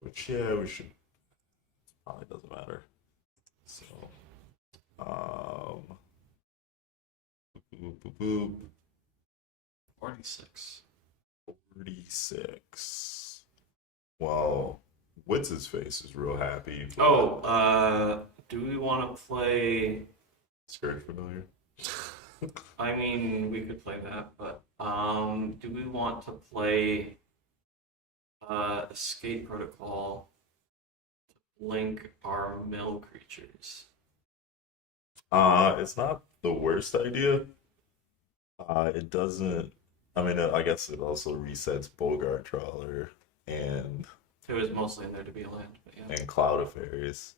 Which, yeah, we should... Probably doesn't matter. So, boop, boop, boop. 46. 46. Well, what's his face is real happy. Do we want to play... Scared familiar? I mean, we could play that, but do we want to play Escape Protocol to link our mill creatures? It's not the worst idea. It doesn't. I mean, I guess it also resets Bogart Trawler and It was mostly in there to be a land, but yeah. and Cloud of Fairies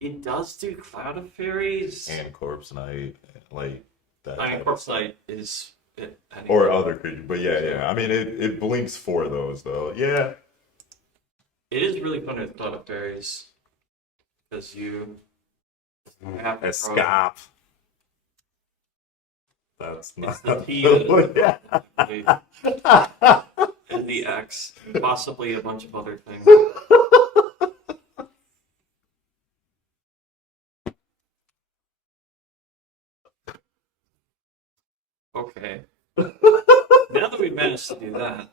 It does do Cloud of Fairies. and Corpse Knight, like that. I mean, type of Corpse stuff. Knight is it. Anyway. Or other creatures, but yeah. I mean, it blinks for those though. Yeah. It is really fun with Cloud of Fairies because you have to Escape. That's not. It's the T Yeah. and the X, and possibly a bunch of other things. Okay. Now that we've managed to do that,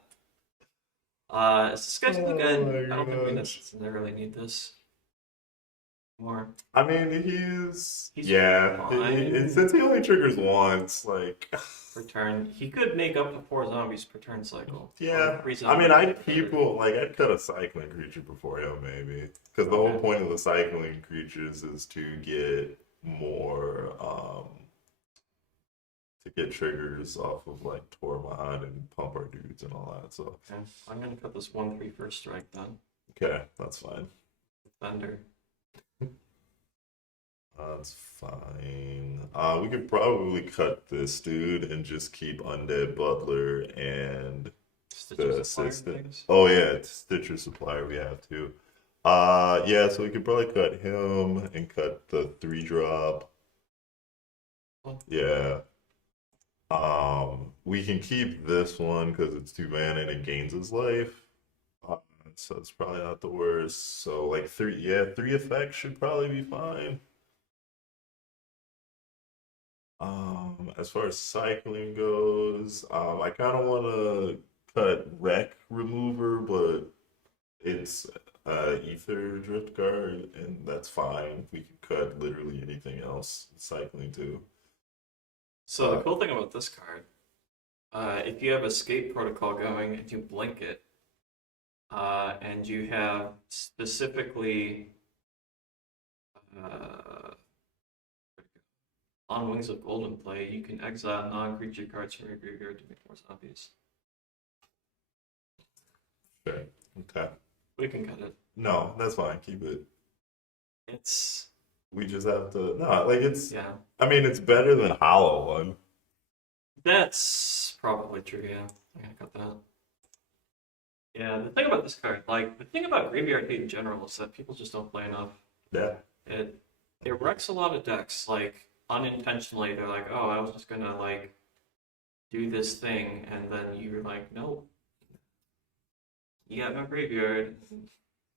is this guy still good? Oh I don't think we gosh. necessarily need this more. I mean, he's He's yeah. fine. Since he only triggers once, like Per turn. He could make up to 4 zombies per turn cycle. yeah. Or 3 I mean, zombies I'd per keep turn. like I'd cut a cycling creature before him maybe, because the whole Okay. point of the cycling creatures is to get more to get triggers off of like Tormod and pump our dudes and all that. So Okay. I'm gonna cut this 1/3 first strike then. okay, that's fine. Thunder. That's fine. We could probably cut this dude and just keep Undead Butler and Stitcher the supplier assistant. things. Oh yeah, it's Stitcher supplier we have too. Yeah, so we could probably cut him and cut the 3-drop. Yeah. We can keep this one because it's 2 mana and it gains his life. Uh, so it's probably not the worst. So like 3 effects should probably be fine. As far as cycling goes, I kind of want to cut Wreck Remover, but it's Aetherdrift card, and that's fine. We can cut literally anything else. Cycling too. So the cool thing about this card, if you have Escape Protocol going and you blink it, and you have specifically on Wings of Golden play, you can exile non-creature cards from your graveyard to make more zombies. Okay. Okay. We can cut it. No, that's fine. Keep it. It's We just have to. No, like it's. yeah. I mean, it's better than Hollow One. That's probably true, yeah. I'm gonna cut that. Yeah, the thing about this card, like the thing about Graveyard Hate in general is that people just don't play enough. Yeah. It wrecks a lot of decks, like unintentionally. They're like, oh, I was just gonna like do this thing, and then you're like, nope. You got no graveyard.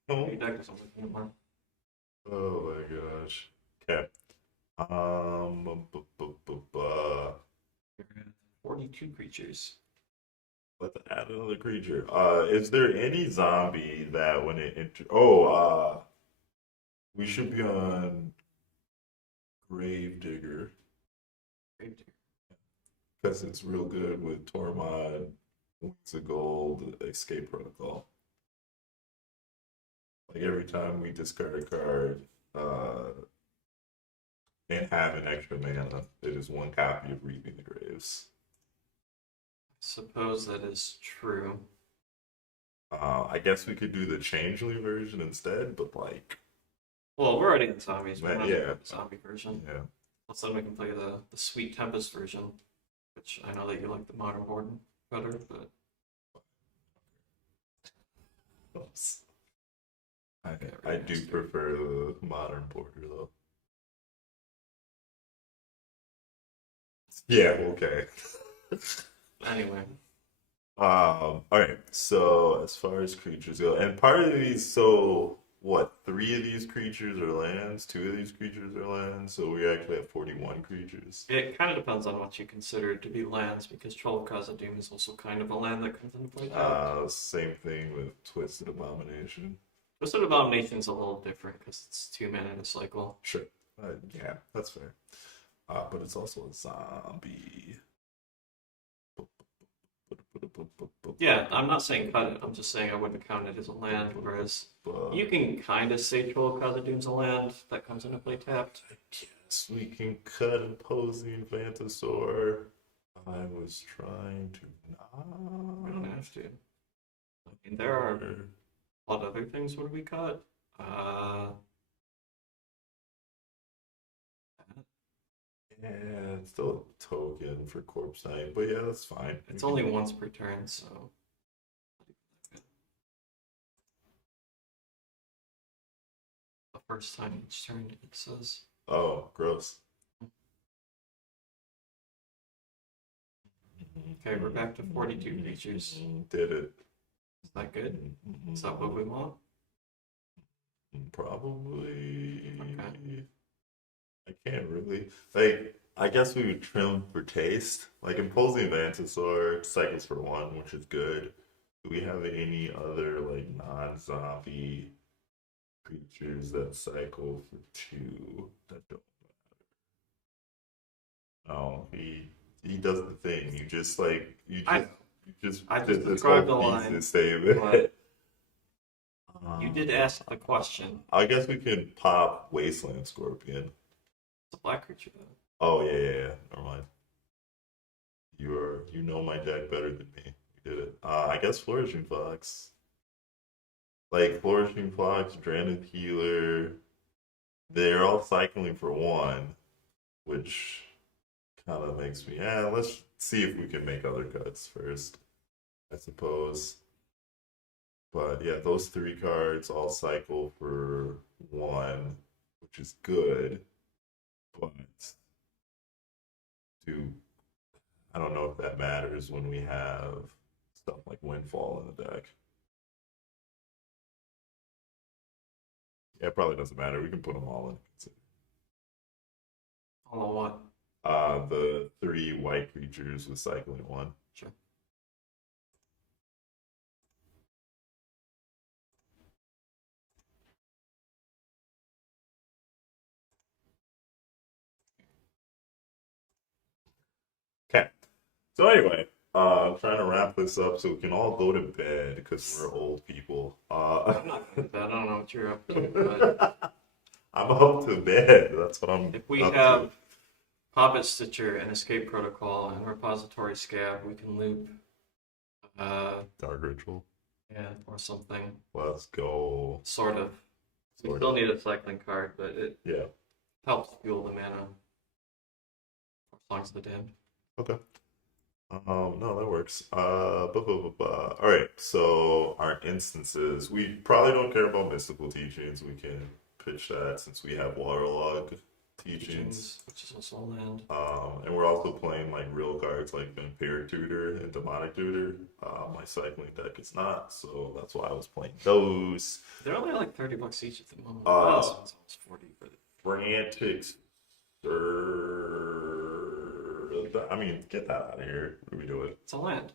Oh. Your deck doesn't work anymore. Oh my gosh. Okay. You're at 42 creatures. Let's add another creature. Is there any zombie that when it we should be on Gravedigger Gravedigger. because it's real good with Tormod, Wings of Gold, Escape Protocol. Like every time we discard a card, and have an extra mana, it is 1 copy of Reaping the Graves. Suppose that is true. I guess we could do the Changeling version instead, but like, Well, we're already in zombies. We're not yeah, in the zombie version. yeah. Let's then we can play the Sweet Tempest version, which I know that you like the modern board better, but Oops. I do prefer the modern border though. Yeah, okay. anyway. All right. So as far as creatures go, and part of these, so what? 3 of these creatures are lands. 2 of these creatures are lands. So we actually have 41 creatures. It kind of depends on what you consider to be lands, because Troll of Khazad-dûm is also kind of a land that comes into play. Same thing with Twisted Abomination. Twisted Abomination's a little different because it's 2 mana in a cycle. Sure. Yeah, that's fair. But it's also a zombie. Yeah, I'm not saying cut it. I'm just saying I wouldn't count it as a land, whereas you can kind of say Troll of Khazad-dûm's a land that comes into play tapped. I guess we can cut Imposing Vantasaur. I was trying to not. We don't have to. I mean, there are a lot of other things when we cut. Yeah, it's still a token for Corpse Knight, but yeah, that's fine. It's only once per turn, so. The first time each turn, it says. Oh, gross. Okay, we're back to 42 creatures. Did it. Is that good? Is that what we want? Probably. Okay. I can't really. Like, I guess we would trim for taste. Like Imposing Mantisaur cycles for one, which is good. Do we have any other like non-zombie creatures that cycle for two that don't? Oh, he does the thing. You just like I know. you just I just did this whole described the line, thesis statement. but you did ask the question. I guess we can pop Wasteland Scorpion. It's a black creature, though. Oh yeah. Never mind. You know my deck better than me. You did it. I guess Flourishing Fox. Like Flourishing Fox, Drannith Healer, they're all cycling for one, which kind of makes me, let's see if we can make other cuts first, I suppose. But yeah, those three cards all cycle for one, which is good. But do I don't know if that matters when we have stuff like Windfall in the deck. Yeah, it probably doesn't matter. We can put them all in. All on what? The three white creatures with cycling one. Sure. Okay. So anyway, trying to wrap this up so we can all go to bed because we're old people. I'm not good at that. I don't know what you're up to, but I'm up to bed. That's what I'm. if we up have to. Poppet Stitcher and Escape Protocol and Repository Scab, we can loop, Dark Ritual. yeah, or something. Let's go. Sort of. We Sort still of. need a cycling card, but it Yeah. helps fuel the mana. Songs of the Damned. Okay. No, that works. All right. So our instances, we probably don't care about mystical teachings. We can pitch that since we have waterlog teachings. Which is also a land. And we're also playing like real cards like Vampiric Tutor and Demonic Tutor. My cycling deck is not, so that's why I was playing those. They're only like $30 each at the moment. Uh, This one's almost 40 for the Frantic I mean, get that out of here. What are we doing? It's a land.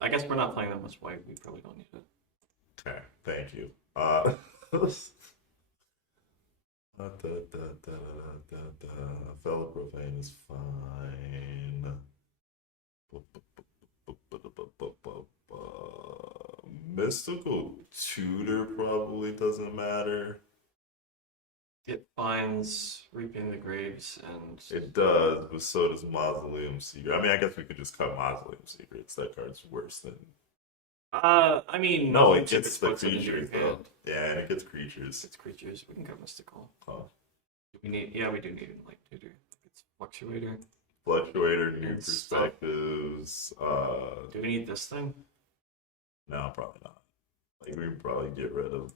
I guess we're not playing that much white. We probably don't need it. Okay, thank you. Fellow Profane is fine. Mystical Tutor probably doesn't matter. It finds Reaping the Graves and It does, but so does Mausoleum Secret. I mean, I guess we could just cut Mausoleum Secrets. That card's worse than. I mean, No, it Secret gets the puts it into your creatures though. hand. Yeah, and it gets creatures. It's creatures. We can go mystical. Oh. Do we need? Yeah, we do need like tutor. It's fluctuator. Fluctuator, new And stuff. perspectives. Do we need this thing? No, probably not. Like we would probably get rid of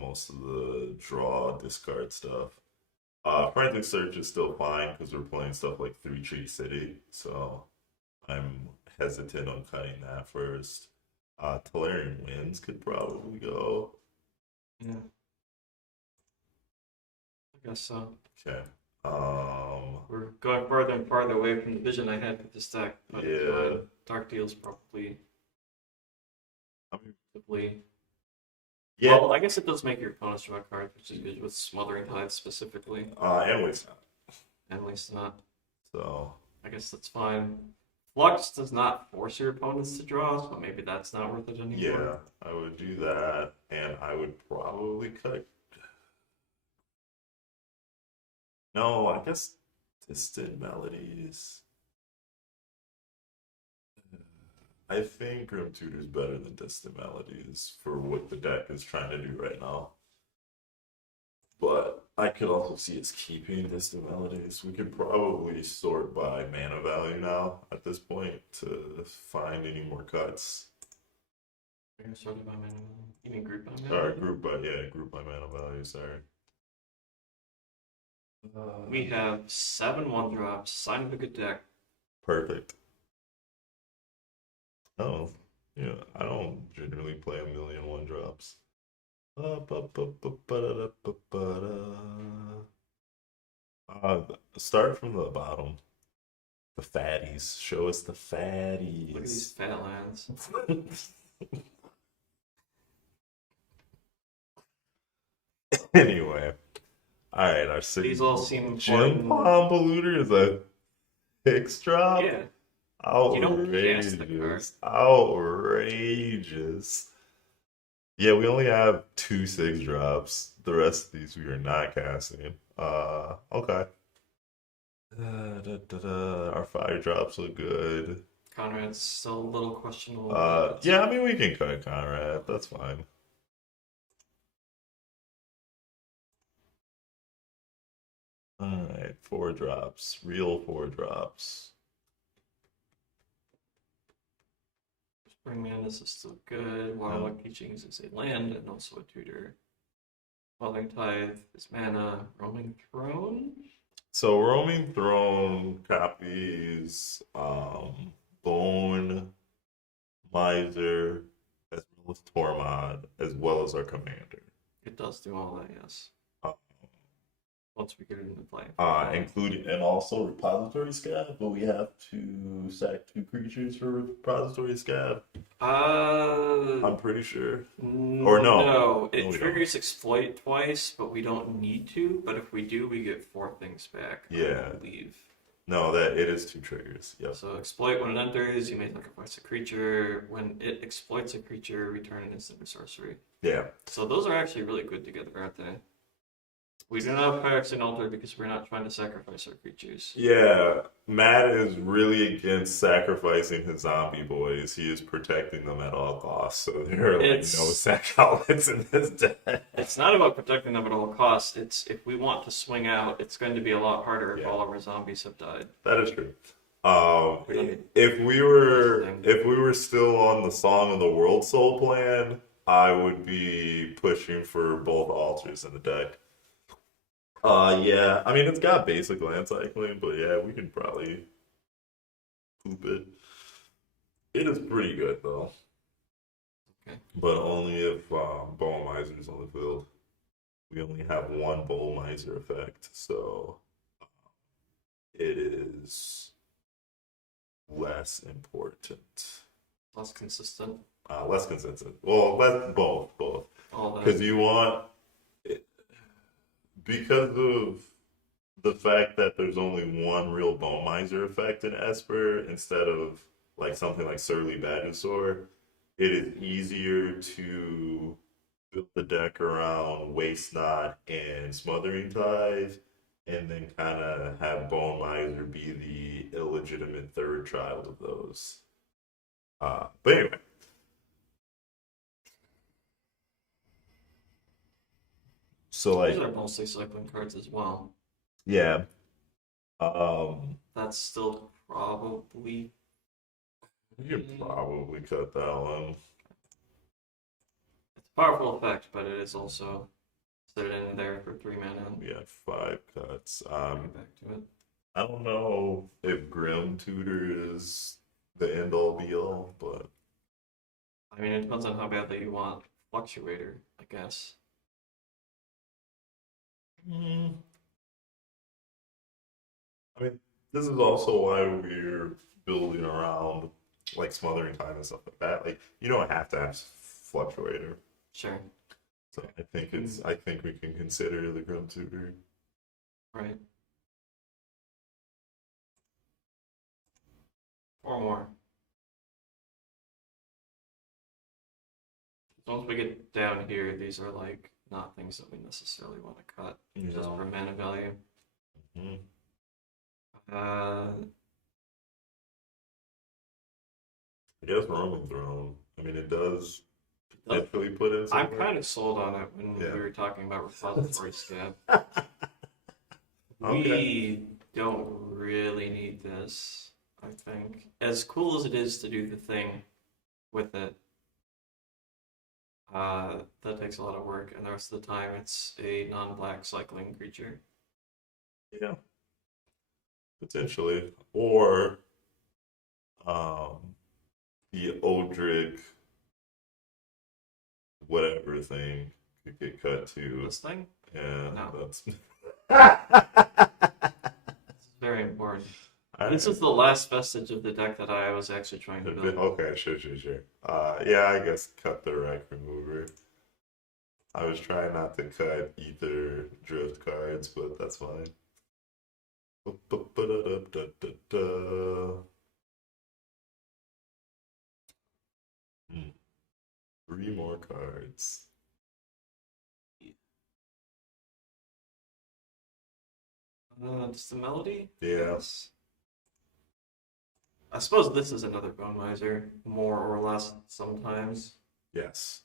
most of the draw discard stuff. Frantic Search is still fine because we're playing stuff like Three Tree City, so I'm hesitant on cutting that first. Tolarian Winds could probably go. Yeah. I guess so. Okay. We're going farther and farther away from the vision I had with this deck. But Yeah. Dark Deal's probably. I mean, Probably. yeah. Well, I guess it does make your opponents draw cards, which is good with Smothering Tide specifically. And Waste not. At least not. So I guess that's fine. Flux does not force your opponents to draw, so maybe that's not worth it anymore. yeah, I would do that, and I would probably cut. No, I guess Distant Melodies. I think Grim Tutor's better than Distant Melodies for what the deck is trying to do right now. But I could also see us keeping Distant Melodies. We could probably sort by mana value now at this point to find any more cuts. You're sorted by mana value. You mean group by mana Sorry, value? group by mana value, sorry. We have 7 1-drops, sign of a good deck. Perfect. Oh, yeah, I don't generally play a million 1-drops. Start from the bottom. The fatties. Show us the Look at these fatties. fat lands. Anyway, all right. Our These all seem Gem fun. Palm Polluter is a fix drop. Yeah, you don't cast the card. Outrageous. Outrageous. Yeah, we only have two 6 drops. The rest of these we are not casting. Okay. Our 5 drops look good. Conrad's still a little questionable. But Yeah, I mean we can cut Conrad. That's fine. All right, 4 drops. Real 4 drops. Spring Madness is still good. Warlock Teachings is a land and also a tutor. Welding Tithe is mana. Roaming Throne? So Roaming Throne copies Bone Miser as well as Tormod as well as our commander. It does do all that, yes. Uh, Once we get it into play. Including and also Repository Scab, but we have to sack 2 creatures for Repository Scab. I'm pretty sure. Or no. No, it No, we triggers exploit twice, but we don't need to. But if we do, we get 4 things back. Yeah. I believe. No, that it is 2 triggers. Yep. So exploit when it enters, you may sacrifice a creature. When it exploits a creature, return an instant or sorcery. Yeah. So those are actually really good together, aren't they? We do not have Phyrexian Altar because we're not trying to sacrifice our creatures. Yeah, Matt is really against sacrificing his zombie boys. He is protecting them at all costs. So there are like no sack outlets in this deck. It's not about protecting them at all costs. It's if we want to swing out, it's going to be a lot harder if all of our zombies have died. That is true. If we were still on the Song of the World Soul plan, I would be pushing for both altars in the deck. Yeah, I mean it's got basic land cycling, but yeah, we can probably poop it. It is pretty good though. Okay. But only if Bone Miser is on the field. We only have one Bone Miser effect, so it is less important. Less consistent. Less consistent. Well, both. Because you want because of the fact that there's only one real Bone Miser effect in Esper instead of like something like Surly Badgersaur, it is easier to build the deck around Waste Not and Smothering Tithe, and then kind of have Bone Miser be the illegitimate third child of those. But anyway. So like these are mostly cycling cards as well. Yeah. That's still probably. You could probably cut that one. It's a powerful effect, but it is also set it in there for 3 mana. We have 5 cuts. Get back to it. I don't know if Grim Tutor is the end all be all, but I mean, it depends on how badly you want Fluctuator, I guess. I mean, this is also why we're building around like Smothering Time and stuff like that. Like, you don't have to have Fluctuator. Sure. So I think we can consider the Grim Tutor. Right. 4 more. Once we get down here, these are like not things that we necessarily want to cut, just for mana value. Mm-hmm. I guess Roman Throne. I mean, it does potentially put in. I'm kind of sold on it when we were talking about Repository Scab. Okay. We don't really need this, I think. As cool as it is to do the thing with it, that takes a lot of work, and the rest of the time it's a non-black cycling creature. Yeah. Potentially. Or the Odric whatever thing could get cut to. This thing? Yeah, No. that's This is the last vestige of the deck that I was actually trying to build. Okay, sure. Yeah, I guess cut the rack remover. I was trying not to cut Aetherdrift cards, but that's fine. Hmm. 3 more cards. Just the melody? Yeah. Yes. I suppose this is another Bone Miser, more or less sometimes. Yes.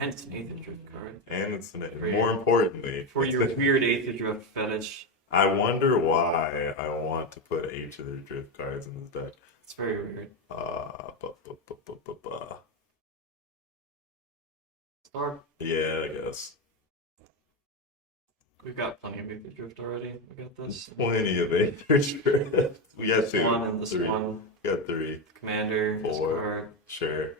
And it's an Aetherdrift card. And it's For more importantly, For your weird Aetherdrift fetish. I wonder why I want to put Aetherdrift cards in this deck. It's very weird. Star. Yeah, I guess. We've got plenty of Aetherdrift already. We got this. Plenty of Aetherdrift. We got This 2. one and this 3. one. We got 3. Commander, this 4. card. Sure.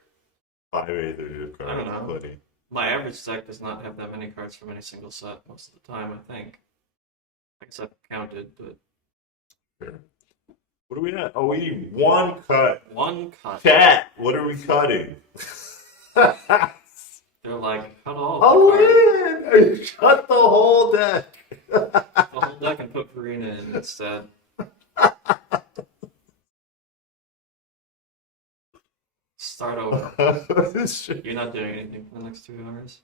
5 Aetherdrift cards. I don't know. Plenty. My average deck does not have that many cards from any single set most of the time, I think. I guess I've counted, but... Sure. What do we have? Oh, we need 1 cut. 1 cut. Cat, what are we cutting? They're like, cut all Oh, the cards. man! Cut the whole deck. The whole deck and put Farina in instead. Start over. You're not doing anything for the next 2 hours.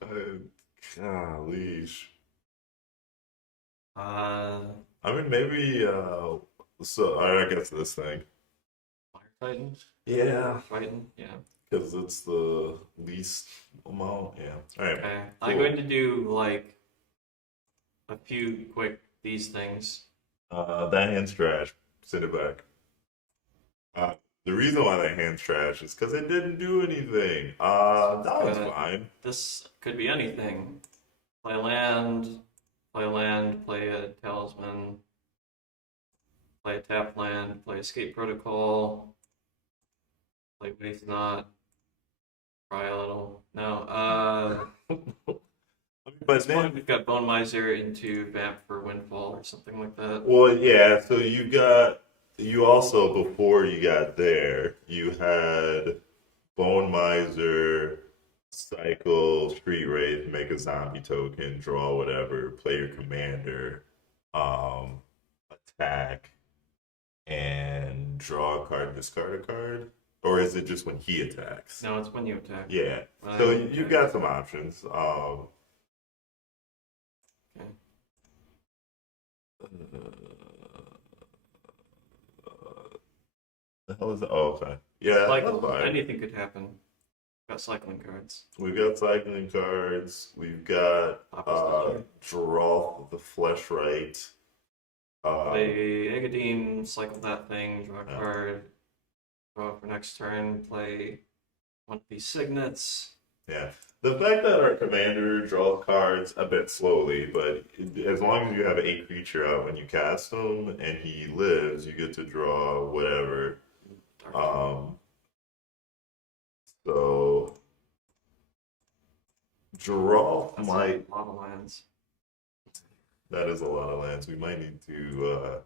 Golly. Uh, I mean, maybe, so I guess this thing. Fire Titan? Yeah. Titan? Yeah. Because it's the least amount, yeah. Alright. Okay. Cool. I'm going to do, like, a few quick these things. That hand's trash. Send it back. The reason why that hand's trash is because it didn't do anything. That was fine. This could be anything. Play a talisman, play a tap land, play escape protocol, play waste not, cry a little. No, But this point we've got Bone Miser into Vamp for Windfall or something like that. well, yeah, so you also, before you got there, you had Bone Miser, cycle, Street Wraith, make a zombie token, draw whatever, play your commander, attack, and draw a card, discard a card? Or is it just when he attacks? No, it's when you attack. Yeah, so you've got some options. Okay. The hell is that? Oh, okay. Yeah, Like that's fine. anything could happen. Got cycling cards. We've got cycling cards. We've got Poppet Stitcher. draw the flesh right. Play Agadine, cycle that thing, draw a Yeah. card, draw for next turn, play one of these signets. Yeah. The fact that our commander draws cards a bit slowly, but as long as you have a creature out when you cast him and he lives, you get to draw whatever. So draw That's might. a lot of lands. That is a lot of lands. We might need to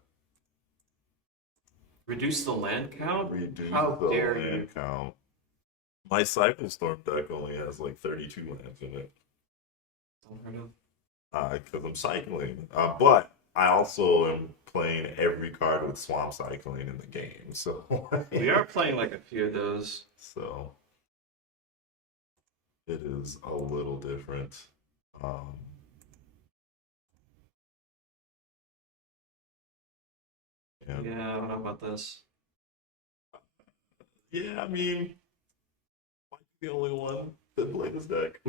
Reduce the land count? reduce How the dare land you? count. My Cycle Storm deck only has like 32 lands in it. Unheard of. Because I'm cycling. But I also am playing every card with swamp cycling in the game. So We are playing like a few of those. So it is a little different. Yeah. Yeah, I don't know about this. Yeah, I mean, might be the only one that played this deck.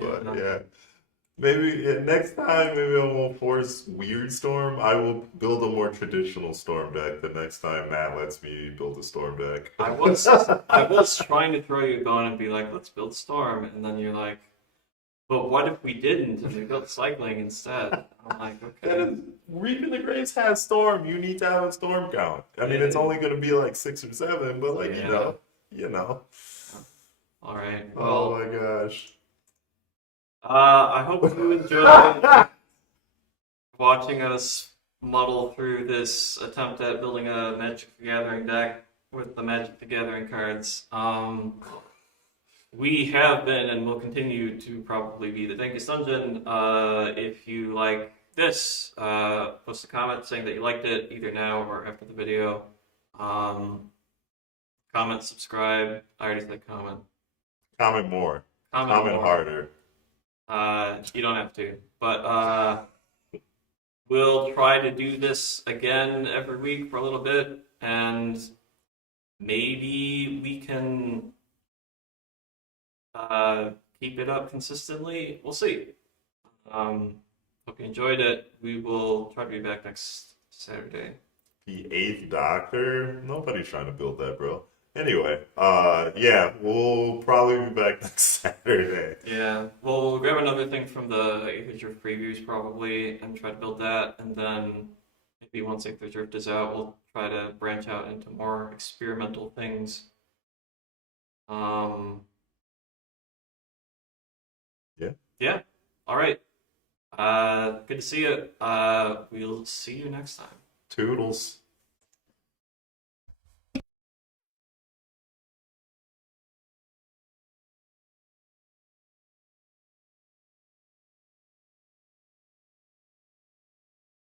But no. yeah, maybe next time, maybe I won't force Weird Storm. I will build a more traditional Storm deck the next time Matt lets me build a Storm deck. I was trying to throw you a bone and be like, let's build Storm, and then you're like, but what if we didn't and we built cycling instead? I'm like, okay. Reaping the Graves has Storm. You need to have a Storm count. I mean, it's only going to be like 6 or 7, but like, Yeah. you know. All right. Oh Well, my gosh. I hope you enjoy watching us muddle through this attempt at building a Magic the Gathering deck with the Magic the Gathering cards. We have been and will continue to probably be the Dankest Dungeon. If you like this, post a comment saying that you liked it either now or after the video. Comment, subscribe. I already said comment. Comment more. Comment Comment more. harder. You don't have to, but we'll try to do this again every week for a little bit, and maybe we can keep it up consistently. We'll see. Hope you enjoyed it. We will try to be back next Saturday. The Eighth Doctor? Nobody's trying to build that, bro. Anyway, yeah, we'll probably be back next Saturday. Yeah, we'll grab another thing from the Aetherdrift previews probably and try to build that, and then maybe once Aetherdrift is out, we'll try to branch out into more experimental things. Yeah. Yeah. All right. Good to see you. We'll see you next time. Toodles.